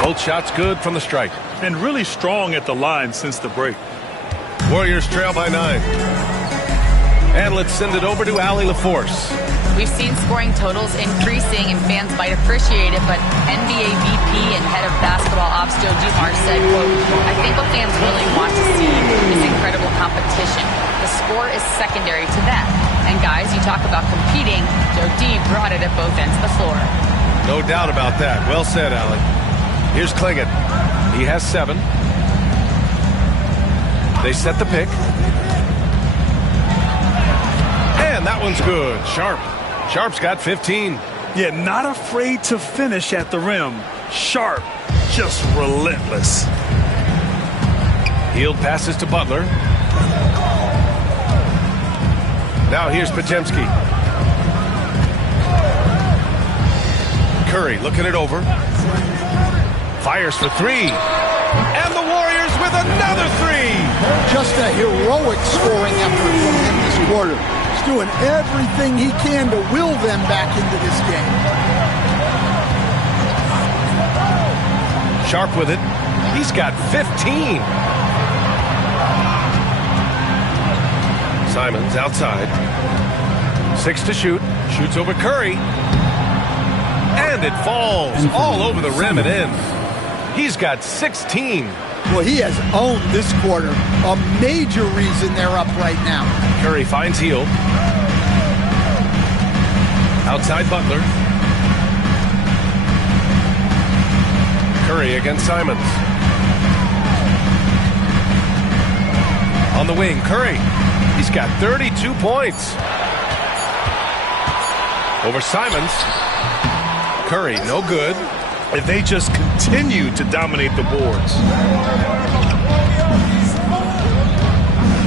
Cold shot's good from the strike. And really strong at the line since the break. Warriors trail by 9. And let's send it over to Allie LaForce. We've seen scoring totals increasing, and fans might appreciate it, but NBA VP and head of basketball ops Joe Dumars said, quote, I think what fans really want to see is incredible competition. The score is secondary to that. And guys, you talk about competing, Joe D brought it at both ends of the floor. No doubt about that. Well said, Allie. Here's Klingon. He has 7. They set the pick. And that one's good. Sharp's got 15. Yeah, not afraid to finish at the rim. Sharp, just relentless. Hield passes to Butler. Now here's Pajemski. Curry looking it over. Fires for 3. And the Warriors with another 3. Just a heroic scoring effort from him this quarter. Doing everything he can to will them back into this game. Sharp with it. He's got 15. Simons outside. 6 to shoot. Shoots over Curry. And it falls all over the rim and in. He's got 16. Well, he has owned this quarter. A major reason they're up right now. Curry finds Hield. Outside Butler. Curry against Simons. On the wing, Curry. He's got 32 points. Over Simons. Curry, no good. If they just continue to dominate the boards.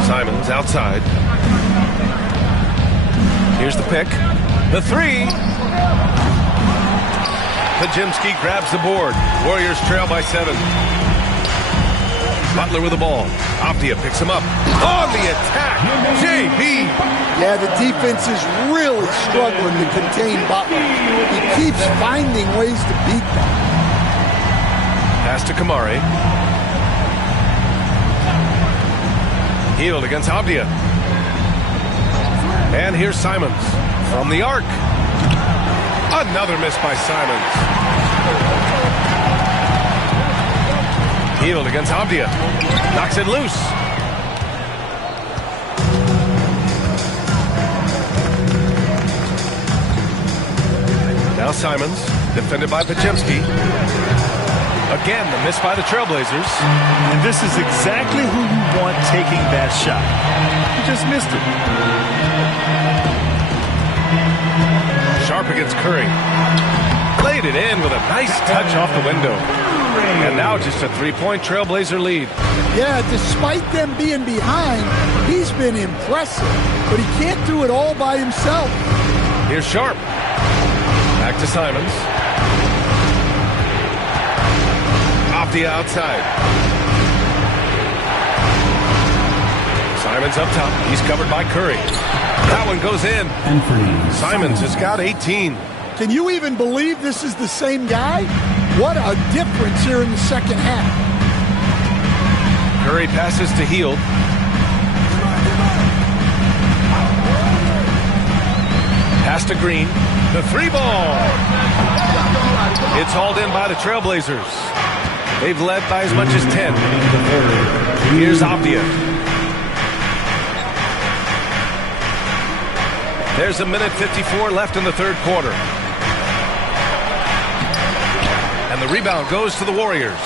Simons outside. Here's the pick. The three. Pajemski grabs the board. Warriors trail by 7. Butler with the ball. Avdia picks him up. On the attack, JB. Yeah, the defense is really struggling to contain Butler. He keeps finding ways to beat them. Pass to Kamari. Healed against Avdia. And here's Simons from the arc. Another miss by Simons. Healed against Avdia. Knocks it loose. Now Simons, defended by Pajemski. Again, the miss by the Trailblazers. And this is exactly who you want taking that shot. He just missed it. Sharp against Curry. Laid it in with a nice touch off the window. And now just a 3-point Trailblazer lead. Yeah, despite them being behind, he's been impressive. But he can't do it all by himself. Here's Sharp. Back to Simons. Off the outside. Simons up top. He's covered by Curry. That one goes in. Simons has got 18. Can you even believe this is the same guy? What a difference here in the second half. Curry passes to Hield. Pass to Green. The 3-ball. It's hauled in by the Trailblazers. They've led by as much as 10. Here's Avdia. There's 1:54 left in the third quarter. And the rebound goes to the Warriors.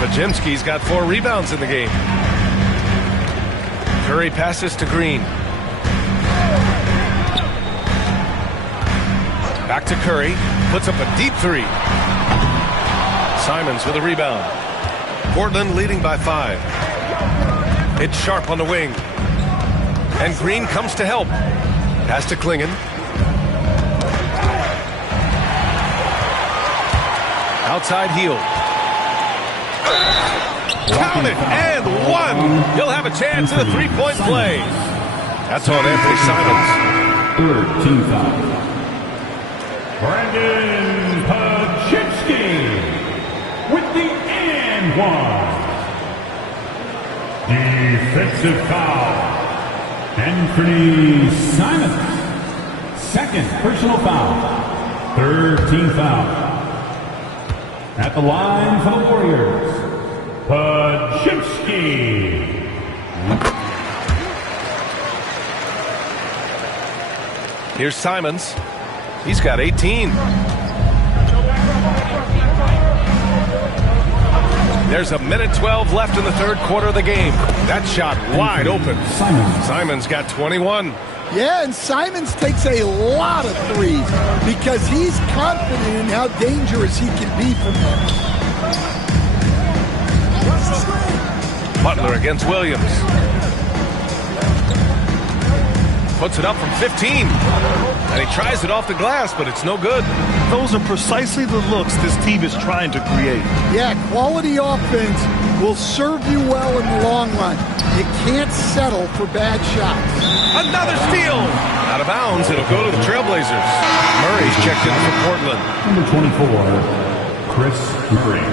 Pajemski's got 4 rebounds in the game. Curry passes to Green. Back to Curry. Puts up a deep 3. Simons with a rebound. Portland leading by 5. It's Sharp on the wing. And Green comes to help. Pass to Klingon. Outside Hield. Count it, and 1. He'll have a chance at a 3-point play. That's on Anthony Simons. Third team foul. Brandon Pajemski with the and 1. Defensive foul. Anthony Simons. Second personal foul. Third team foul. At the line for the Warriors, Pajemski. Here's Simons. He's got 18. There's 1:12 left in the third quarter of the game. That shot wide open. Simons got 21. Yeah, and Simons takes a lot of threes because he's confident in how dangerous he can be from there. Butler against Williams. Puts it up from 15. And he tries it off the glass, but it's no good. Those are precisely the looks this team is trying to create. Yeah, quality offense will serve you well in the long run. You can't settle for bad shots. Another steal! Out of bounds, it'll go to the Trailblazers. Murray's checked in for Portland. Number 24, Chris Murray.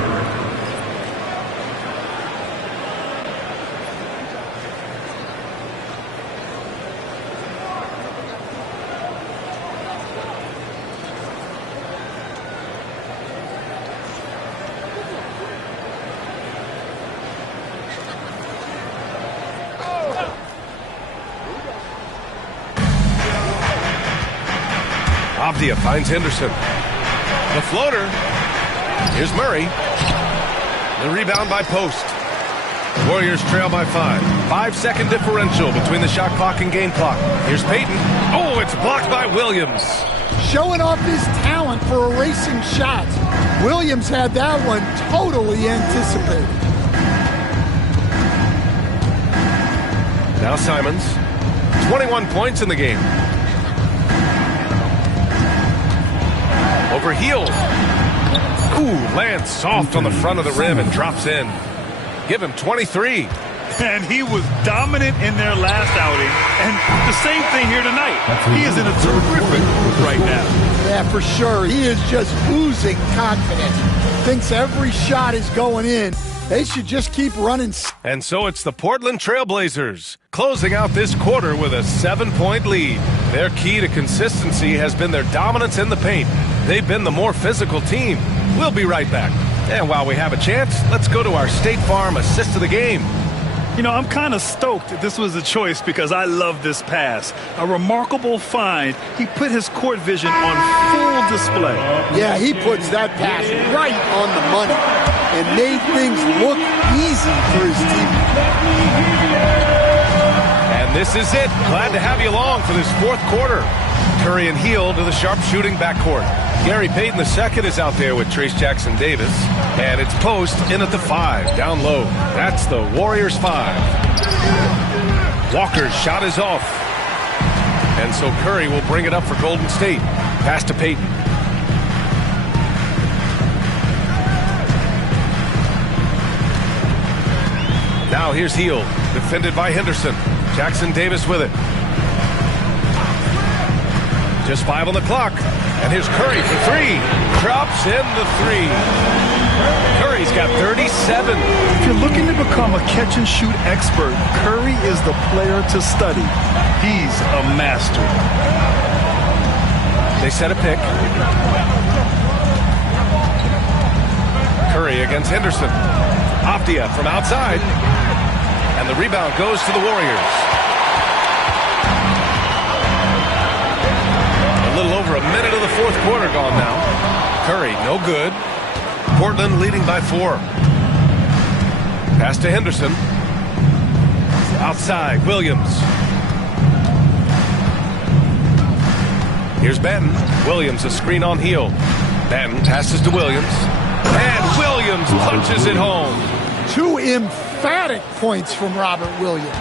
Avdia finds Henderson. The floater. Here's Murray. The rebound by Post. Warriors trail by 5. 5-second differential between the shot clock and game clock. Here's Payton. Oh, it's blocked by Williams. Showing off his talent for erasing shots. Williams had that one totally anticipated. Now Simons. 21 points in the game. Over Hield. Ooh, lands soft on the front of the rim and drops in. Give him 23. And he was dominant in their last outing. And the same thing here tonight. He is in a terrific mood right now. Yeah, for sure. He is just oozing confidence. Thinks every shot is going in. They should just keep running. And so it's the Portland Trailblazers closing out this quarter with a 7-point lead. Their key to consistency has been their dominance in the paint. They've been the more physical team. We'll be right back. And while we have a chance, let's go to our State Farm assist of the game. You know, I'm kind of stoked that this was a choice because I love this pass. A remarkable find. He put his court vision on full display. Yeah, he puts that pass right on the money and made things look easy for his team. And this is it. Glad to have you along for this fourth quarter. Curry and Hield to the sharpshooting backcourt. Gary Payton II is out there with Trace Jackson Davis. And it's Post in at the 5, down low. That's the Warriors 5. Walker's shot is off. And so Curry will bring it up for Golden State. Pass to Payton. Now here's Hield, defended by Henderson. Jackson Davis with it. Just 5 on the clock. And here's Curry for 3. Drops in the 3. Curry's got 37. If you're looking to become a catch-and-shoot expert, Curry is the player to study. He's a master. They set a pick. Curry against Henderson. Optia from outside. And the rebound goes to the Warriors. A little over a minute of the fourth quarter gone now. Curry, no good. Portland leading by 4. Pass to Henderson. Outside, Williams. Here's Benton. Williams, a screen on Hield. Benton passes to Williams. And Williams punches it home. 2 emphatic points from Robert Williams.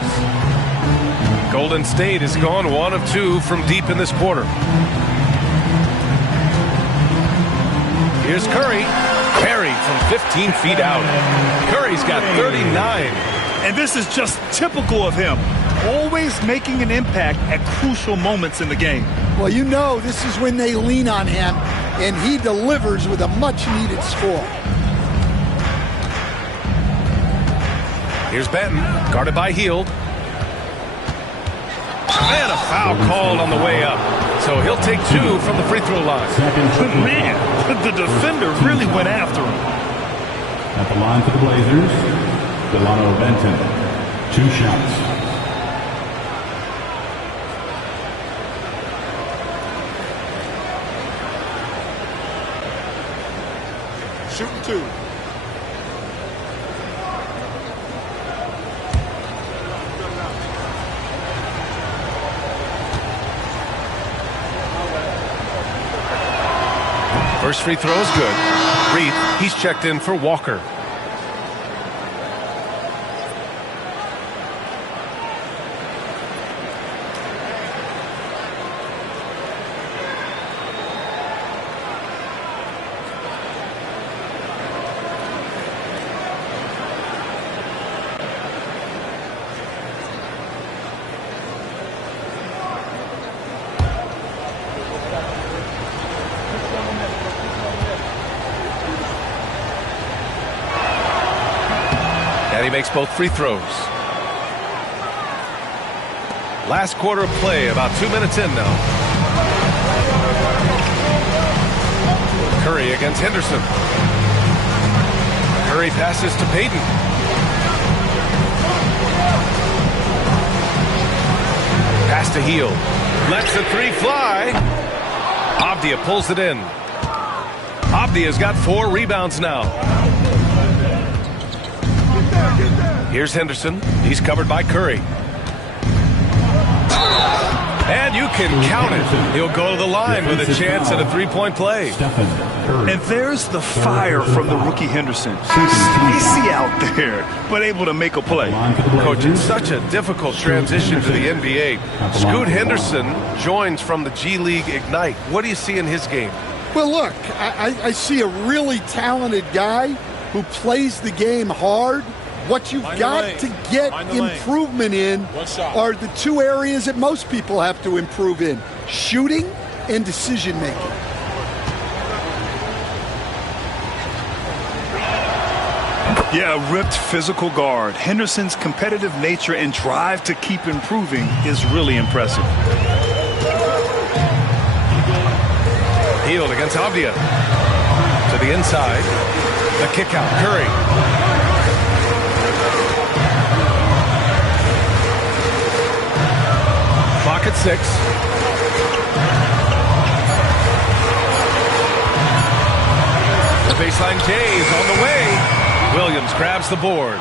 Golden State has gone 1 of 2 from deep in this quarter. Here's Curry. Carried from 15 feet out. Curry's got 39. And this is just typical of him. Always making an impact at crucial moments in the game. Well, you know this is when they lean on him, and he delivers with a much-needed score. Here's Benton, guarded by Hield. And a foul called on the way up. So he'll take 2 from the free throw line. Man, the defender really went after him. At the line for the Blazers, Delano Benton. 2 shots. Shooting 2. First free throw is good. Reed, he's checked in for Walker. And he makes both free throws. Last quarter of play, about 2 minutes in now. Curry against Henderson. Curry passes to Payton. Pass to Hield. Lets the 3 fly. Avdia pulls it in. Avdia's got 4 rebounds now. Here's Henderson. He's covered by Curry. And you can count it. He'll go to the line with a chance at a three-point play. And there's the fire from the rookie Henderson. Spacey out there, but able to make a play. Coach, it's such a difficult transition to the NBA. Scoot Henderson joins from the G League Ignite. What do you see in his game? Well, look, I see a really talented guy who plays the game hard. What you've got to get improvement in are the two areas that most people have to improve in: shooting and decision making. Yeah, a ripped physical guard. Henderson's competitive nature and drive to keep improving is really impressive. Healed against Avdia. To the inside. The kick out. Curry. Clock at 6. The baseline J is on the way. Williams grabs the board.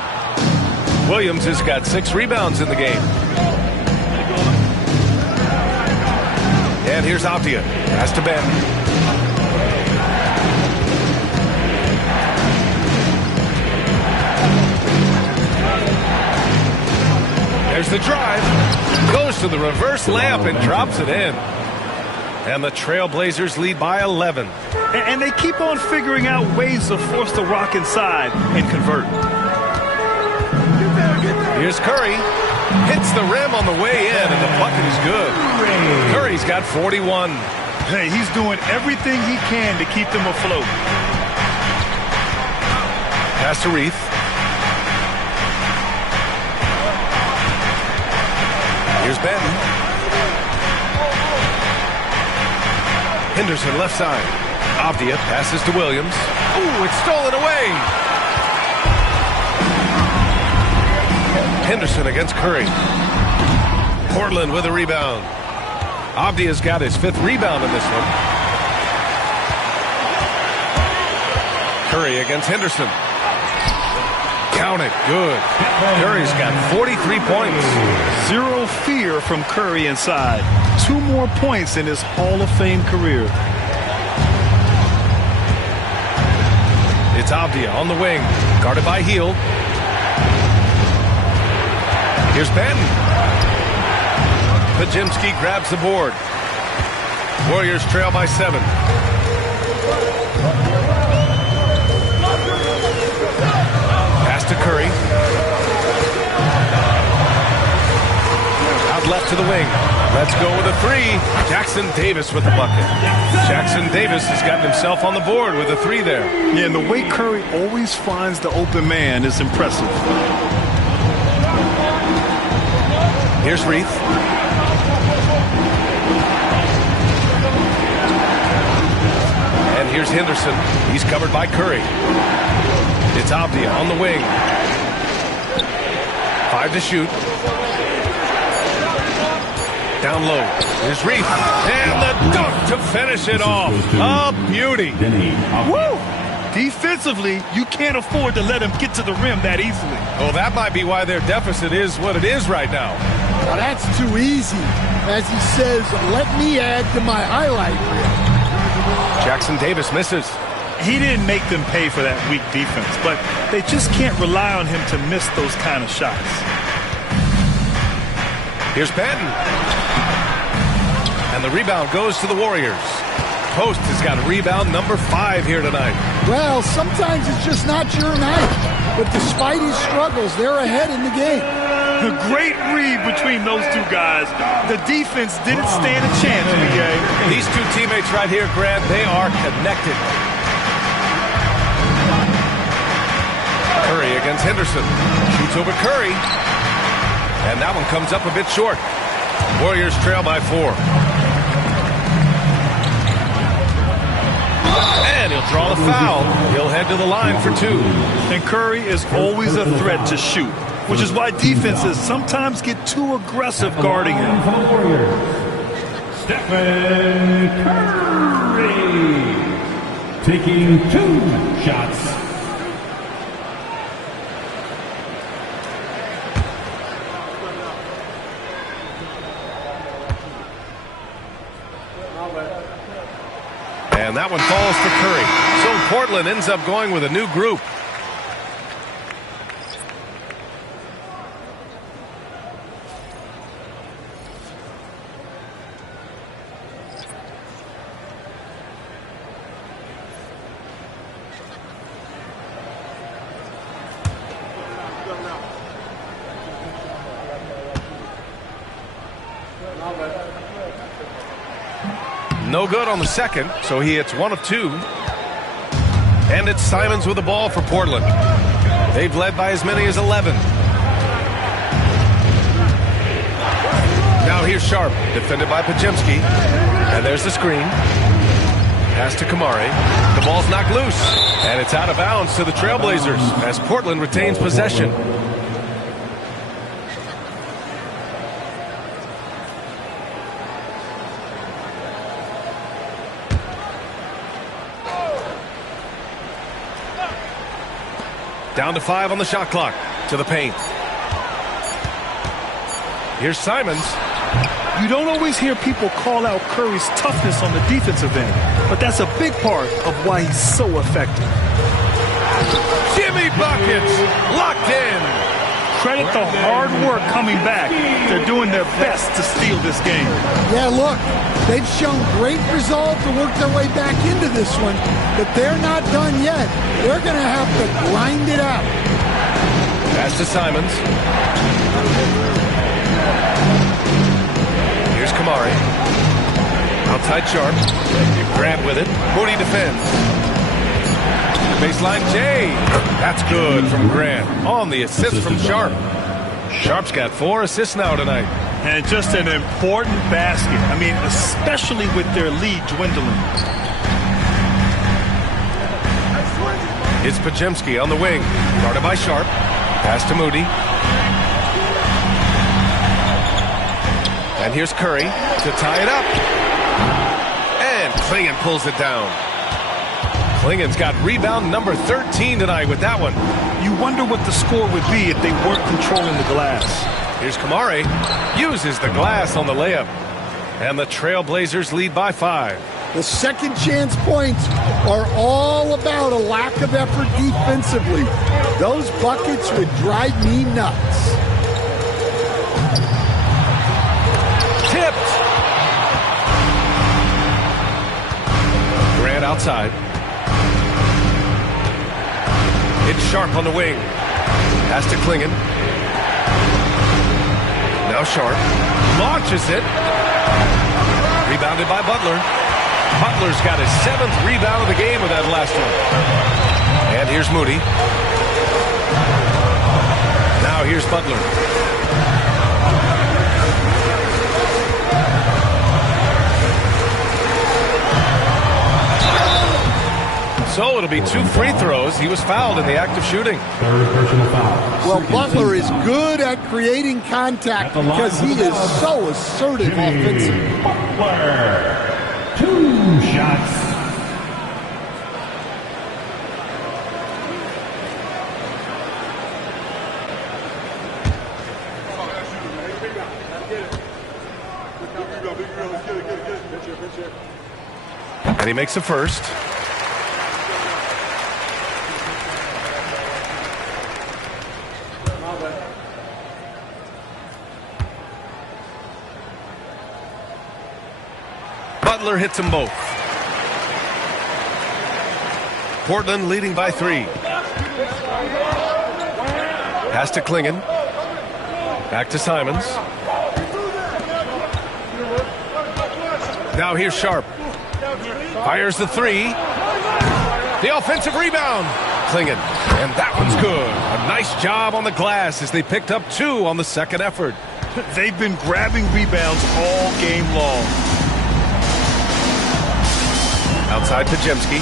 Williams has got 6 rebounds in the game. And here's Avdia. Has to Ben. There's the drive. Goes to the reverse layup and drops it in. And the Trailblazers lead by 11. And they keep on figuring out ways to force the rock inside and convert. Here's Curry. Hits the rim on the way in, and the bucket is good. Curry's got 41. Hey, he's doing everything he can to keep them afloat. Pass to Reith. Here's Ben. Henderson left side. Avdia passes to Williams. Ooh, it's stolen away. Henderson against Curry. Portland with a rebound. Avdia's got his 5th rebound in this one. Curry against Henderson. Count it. Good. Curry's got 43 points. Zero fear from Curry inside. 2 more points in his Hall of Fame career. It's Avdia on the wing. Guarded by Heel. Here's Ben. Pajimski grabs the board. Warriors trail by 7. Pass to Curry. Out left to the wing. Let's go with a 3. Jackson Davis with the bucket. Jackson Davis has gotten himself on the board with a 3 there. Yeah, and the way Curry always finds the open man is impressive. Here's Reith. And here's Henderson. He's covered by Curry. It's Avdia on the wing. 5 to shoot. Down low. Here's Reith. And the dunk to finish it off. A beauty. Woo! Defensively, you can't afford to let him get to the rim that easily. Oh, that might be why their deficit is what it is right now. Well, that's too easy. As he says, let me add to my highlight reel. Jackson Davis misses. He didn't make them pay for that weak defense, but they just can't rely on him to miss those kind of shots. Here's Patton. And the rebound goes to the Warriors. Post has got rebound number 5 here tonight. Well, sometimes it's just not your night. But despite his struggles, they're ahead in the game. A great read between those 2 guys. The defense didn't stand a chance in the game. These 2 teammates right here, Grant, they are connected. Curry against Henderson. Shoots over Curry. And that one comes up a bit short. Warriors trail by 4. And he'll draw the foul. He'll head to the line for 2. And Curry is always a threat to shoot, which is why defenses sometimes get too aggressive guarding him. For the Warriors, Stephen Curry taking 2 shots. And that one falls for Curry. So Portland ends up going with a new group. No good on the second, so he hits 1 of 2. And it's Simons with the ball for Portland. They've led by as many as 11. Now here's Sharp, defended by Pajemski. And there's the screen. Pass to Kamari. The ball's knocked loose. And it's out of bounds to the Trailblazers as Portland retains possession. Down to 5 on the shot clock. To the paint. Here's Simons. You don't always hear people call out Curry's toughness on the defensive end, but that's a big part of why he's so effective. Jimmy buckets! Locked in! Credit the hard work coming back. They're doing their best to steal this game. Yeah, look, they've shown great resolve to work their way back into this one, but they're not done yet. They're going to have to grind it out. Pass to Simons. Here's Kamari. Outside Sharp. Grant with it. Moody defends. Baseline J. That's good from Grant. On the assist from Sharp. Sharp's got 4 assists now tonight. And just an important basket. I mean, especially with their lead dwindling. It's Pajemski on the wing. Guarded by Sharp. Pass to Moody. And here's Curry to tie it up. And Klingon pulls it down. Klingon's got rebound number 13 tonight with that one. You wonder what the score would be if they weren't controlling the glass. Here's Kamari. Uses the glass on the layup. And the Trailblazers lead by 5. The second chance points are all about a lack of effort defensively. Those buckets would drive me nuts. Tipped. Grant outside. It's Sharp on the wing. Pass to Klingon. Now Sharp. Launches it. Rebounded by Butler. Butler's got his 7th rebound of the game with that last one. And here's Moody. Now here's Butler. So it'll be 2 free throws. He was fouled in the act of shooting. Third personal foul. Well, Butler is good at creating contact because he is so assertive offensively. Butler. 2 shots. And he makes the first. Butler hits them both. Portland leading by 3. Pass to Klingon. Back to Simons. Now here's Sharp. Fires the 3. The offensive rebound. Klingon. And that one's good. A nice job on the glass as they picked up 2 on the second effort. They've been grabbing rebounds all game long. Outside Pajemski.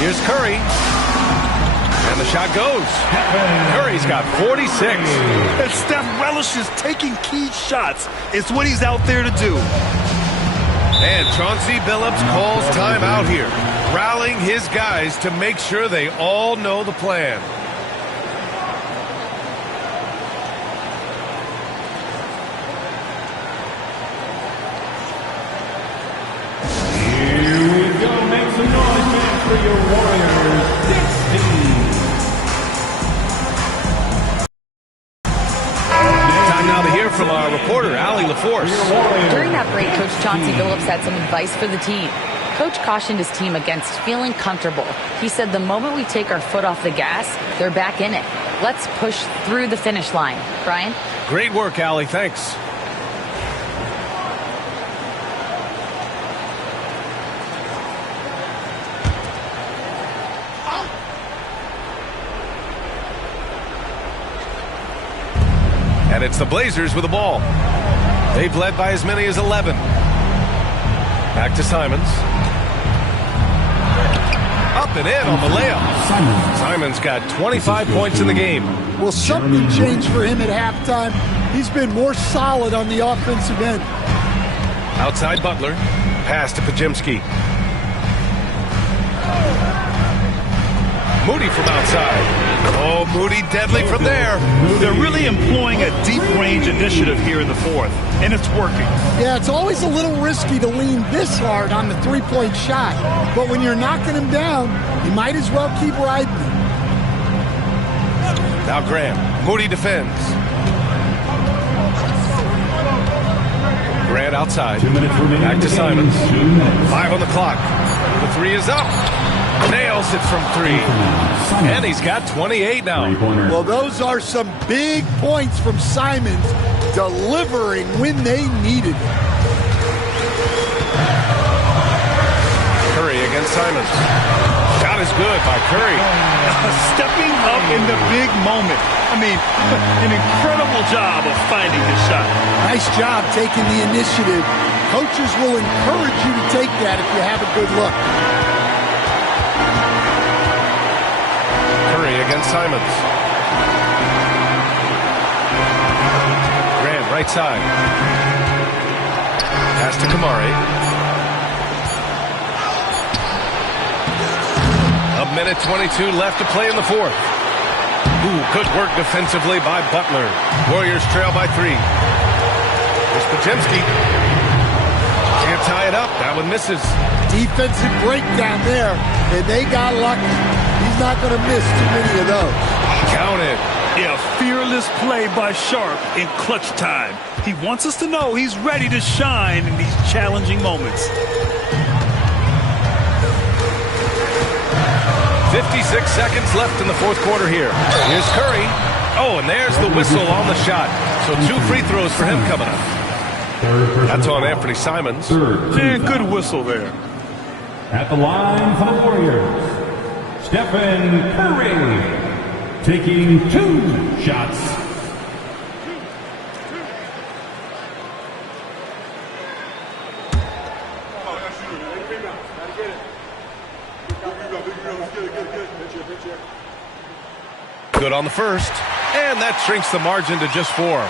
Here's Curry. And the shot goes. Curry's got 46. And Steph relishes taking key shots. It's what he's out there to do. And Chauncey Billups calls timeout here, rallying his guys to make sure they all know the plan. some noise, fans, for your Warriors. 16. Time now to hear from our reporter, Allie LaForce. During that break, Coach Chauncey Billups had some advice for the team. Coach cautioned his team against feeling comfortable. He said the moment we take our foot off the gas, they're back in it. Let's push through the finish line. Brian? Great work, Allie. Thanks. And it's the Blazers with the ball. They've led by as many as 11. Back to Simons. Up and in on the layup. Simons got 25 points in the game. Well, something changed for him at halftime. He's been more solid on the offensive end. Outside Butler. Pass to Pajimski. Moody from outside. Oh, Moody deadly from there. They're really employing a deep range initiative here in the fourth, and it's working. Yeah, it's always a little risky to lean this hard on the three-point shot. But when you're knocking him down, you might as well keep riding him. Now Grant. Moody defends. Grant outside. 2 minutes remaining. Back to Simons. 2 minutes. 5 on the clock. The three is up. Nails it from 3. And he's got 28 now. Well, those are some big points from Simons, delivering when they needed it. Curry against Simons. Shot is good by Curry. Stepping up in the big moment. I mean, an incredible job of finding his shot. Nice job taking the initiative. Coaches will encourage you to take that if you have a good look. Curry against Simons. Grant right side. Pass to Kamari. A minute 22 left to play in the fourth. Ooh, good work defensively by Butler. Warriors trail by 3. Here's Pajimski. Can't tie it up. That one misses. Defensive breakdown there, and they got lucky. He's not going to miss too many of those. Counted. Yeah, fearless play by Sharp in clutch time. He wants us to know he's ready to shine in these challenging moments. 56 seconds left in the fourth quarter here. Here's Curry. Oh, and there's the whistle on the shot. So 2 free throws for him coming up. That's on Anthony Simons. And good whistle there. At the line for the Warriors, Stephen Curry taking 2 shots. Good on the first, and that shrinks the margin to just 4.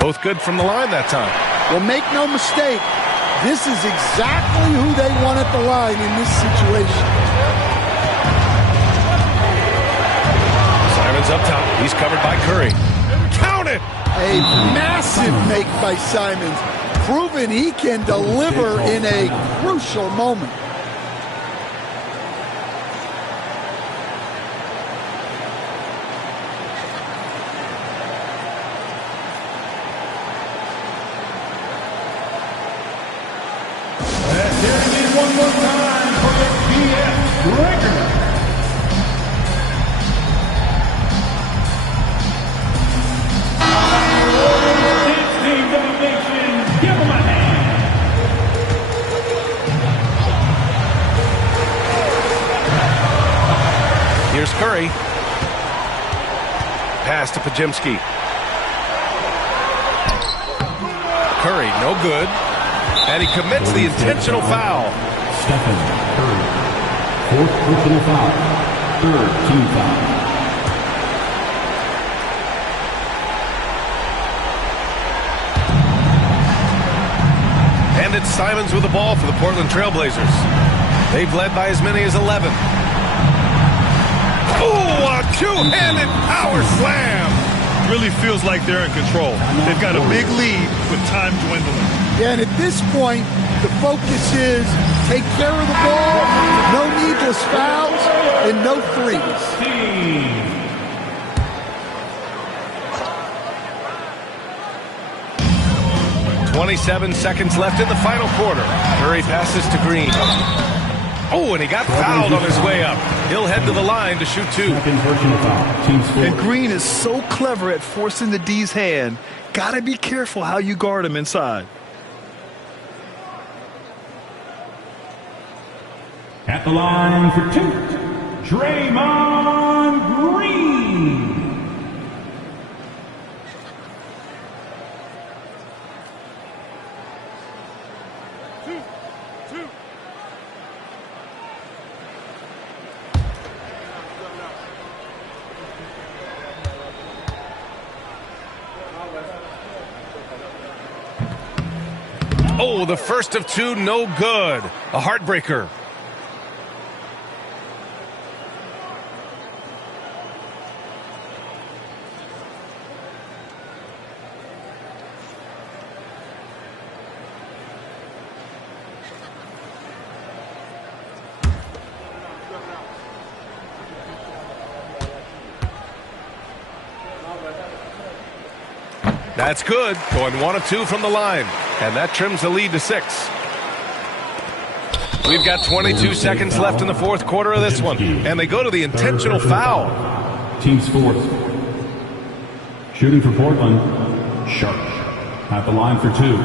Both good from the line that time. Well, make no mistake, this is exactly who they want at the line in this situation. Simons up top. He's covered by Curry. Count it! A massive make by Simons, proving he can deliver in a crucial moment. One more time for the BS record. It's Team Domination. Give him a hand. Here's Curry. Pass to Pajimski. Curry, no good. And he commits the intentional foul. Stephen Curry. 4th personal foul. 3rd team foul. Simons with the ball for the Portland Trailblazers. They've led by as many as 11. Oh, a two-handed power slam. Really feels like they're in control. They've got a big lead with time dwindling. Yeah, and at this point, the focus is take care of the ball, no needless fouls, and no threes. 27 seconds left in the final quarter. Curry passes to Green. Oh, and he got fouled on his way up. He'll head to the line to shoot two. And Green is so clever at forcing the D's hand. Got to be careful how you guard him inside. At the line for two, Draymond Green. Oh, the first of two, no good. A heartbreaker. That's good. Going 1 of 2 from the line. And that trims the lead to 6. We've got 22 seconds left in the fourth quarter of this one. And they go to the intentional foul. Team's fourth. Shooting for Portland, Sharp. At the line for two.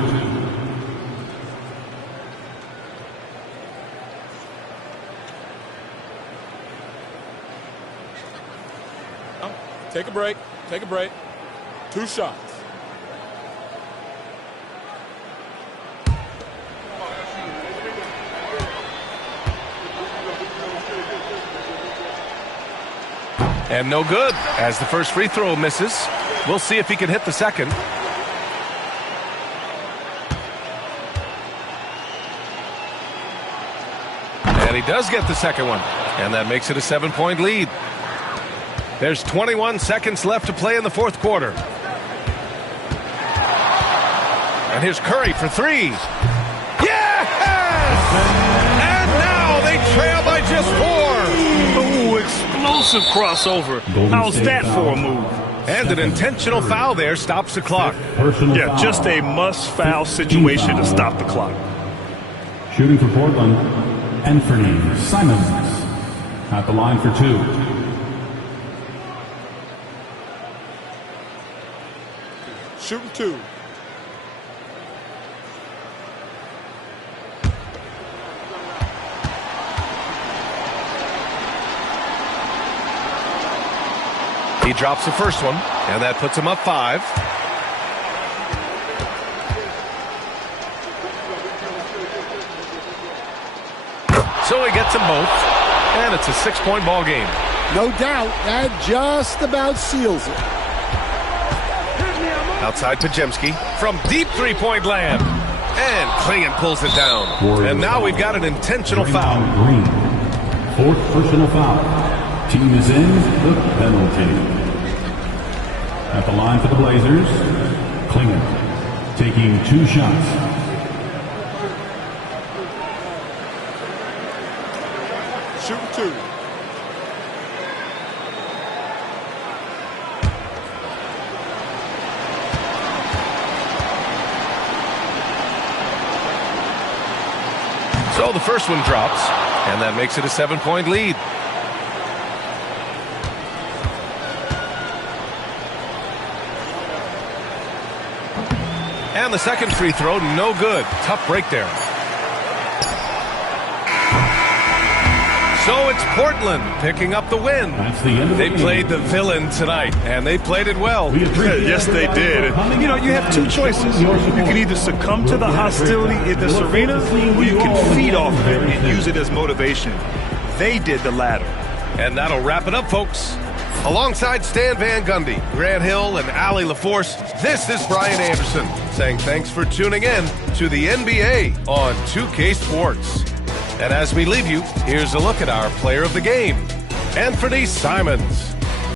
Take a break. Take a break. 2 shots. And no good, as the first free throw misses. We'll see if he can hit the second. And he does get the second one. And that makes it a 7-point lead. There's 21 seconds left to play in the fourth quarter. And here's Curry for 3. Yes! And now they trail by just 4. Ooh, explosive crossover. How's that for a move? And an intentional foul there stops the clock. Yeah, just a must-foul situation to stop the clock. Shooting for Portland, Anthony Simons. At the line for two. Shooting 2. He drops the first one, and that puts him up 5. So he gets them both, and it's a 6-point ball game. No doubt, that just about seals it. Outside Pajemski from deep three-point land. And Klingon pulls it down. And now we've got an intentional foul. Green. Fourth personal foul. Team is in the penalty. At the line for the Blazers, Klingon taking 2 shots. Shooting 2. So the first one drops, and that makes it a 7-point lead. And the second free throw, no good. Tough break there. So it's Portland picking up the win. That's the end of the They played the villain tonight, and they played it well. Yes, they did. And, you have 2 choices. You can either succumb to the hostility in this arena, or you can feed off of it and use it as motivation. They did the latter. And that'll wrap it up, folks. Alongside Stan Van Gundy, Grant Hill, and Allie LaForce, this is Brian Anderson saying thanks for tuning in to the NBA on 2K Sports. And as we leave you, here's a look at our player of the game, Anthony Simons.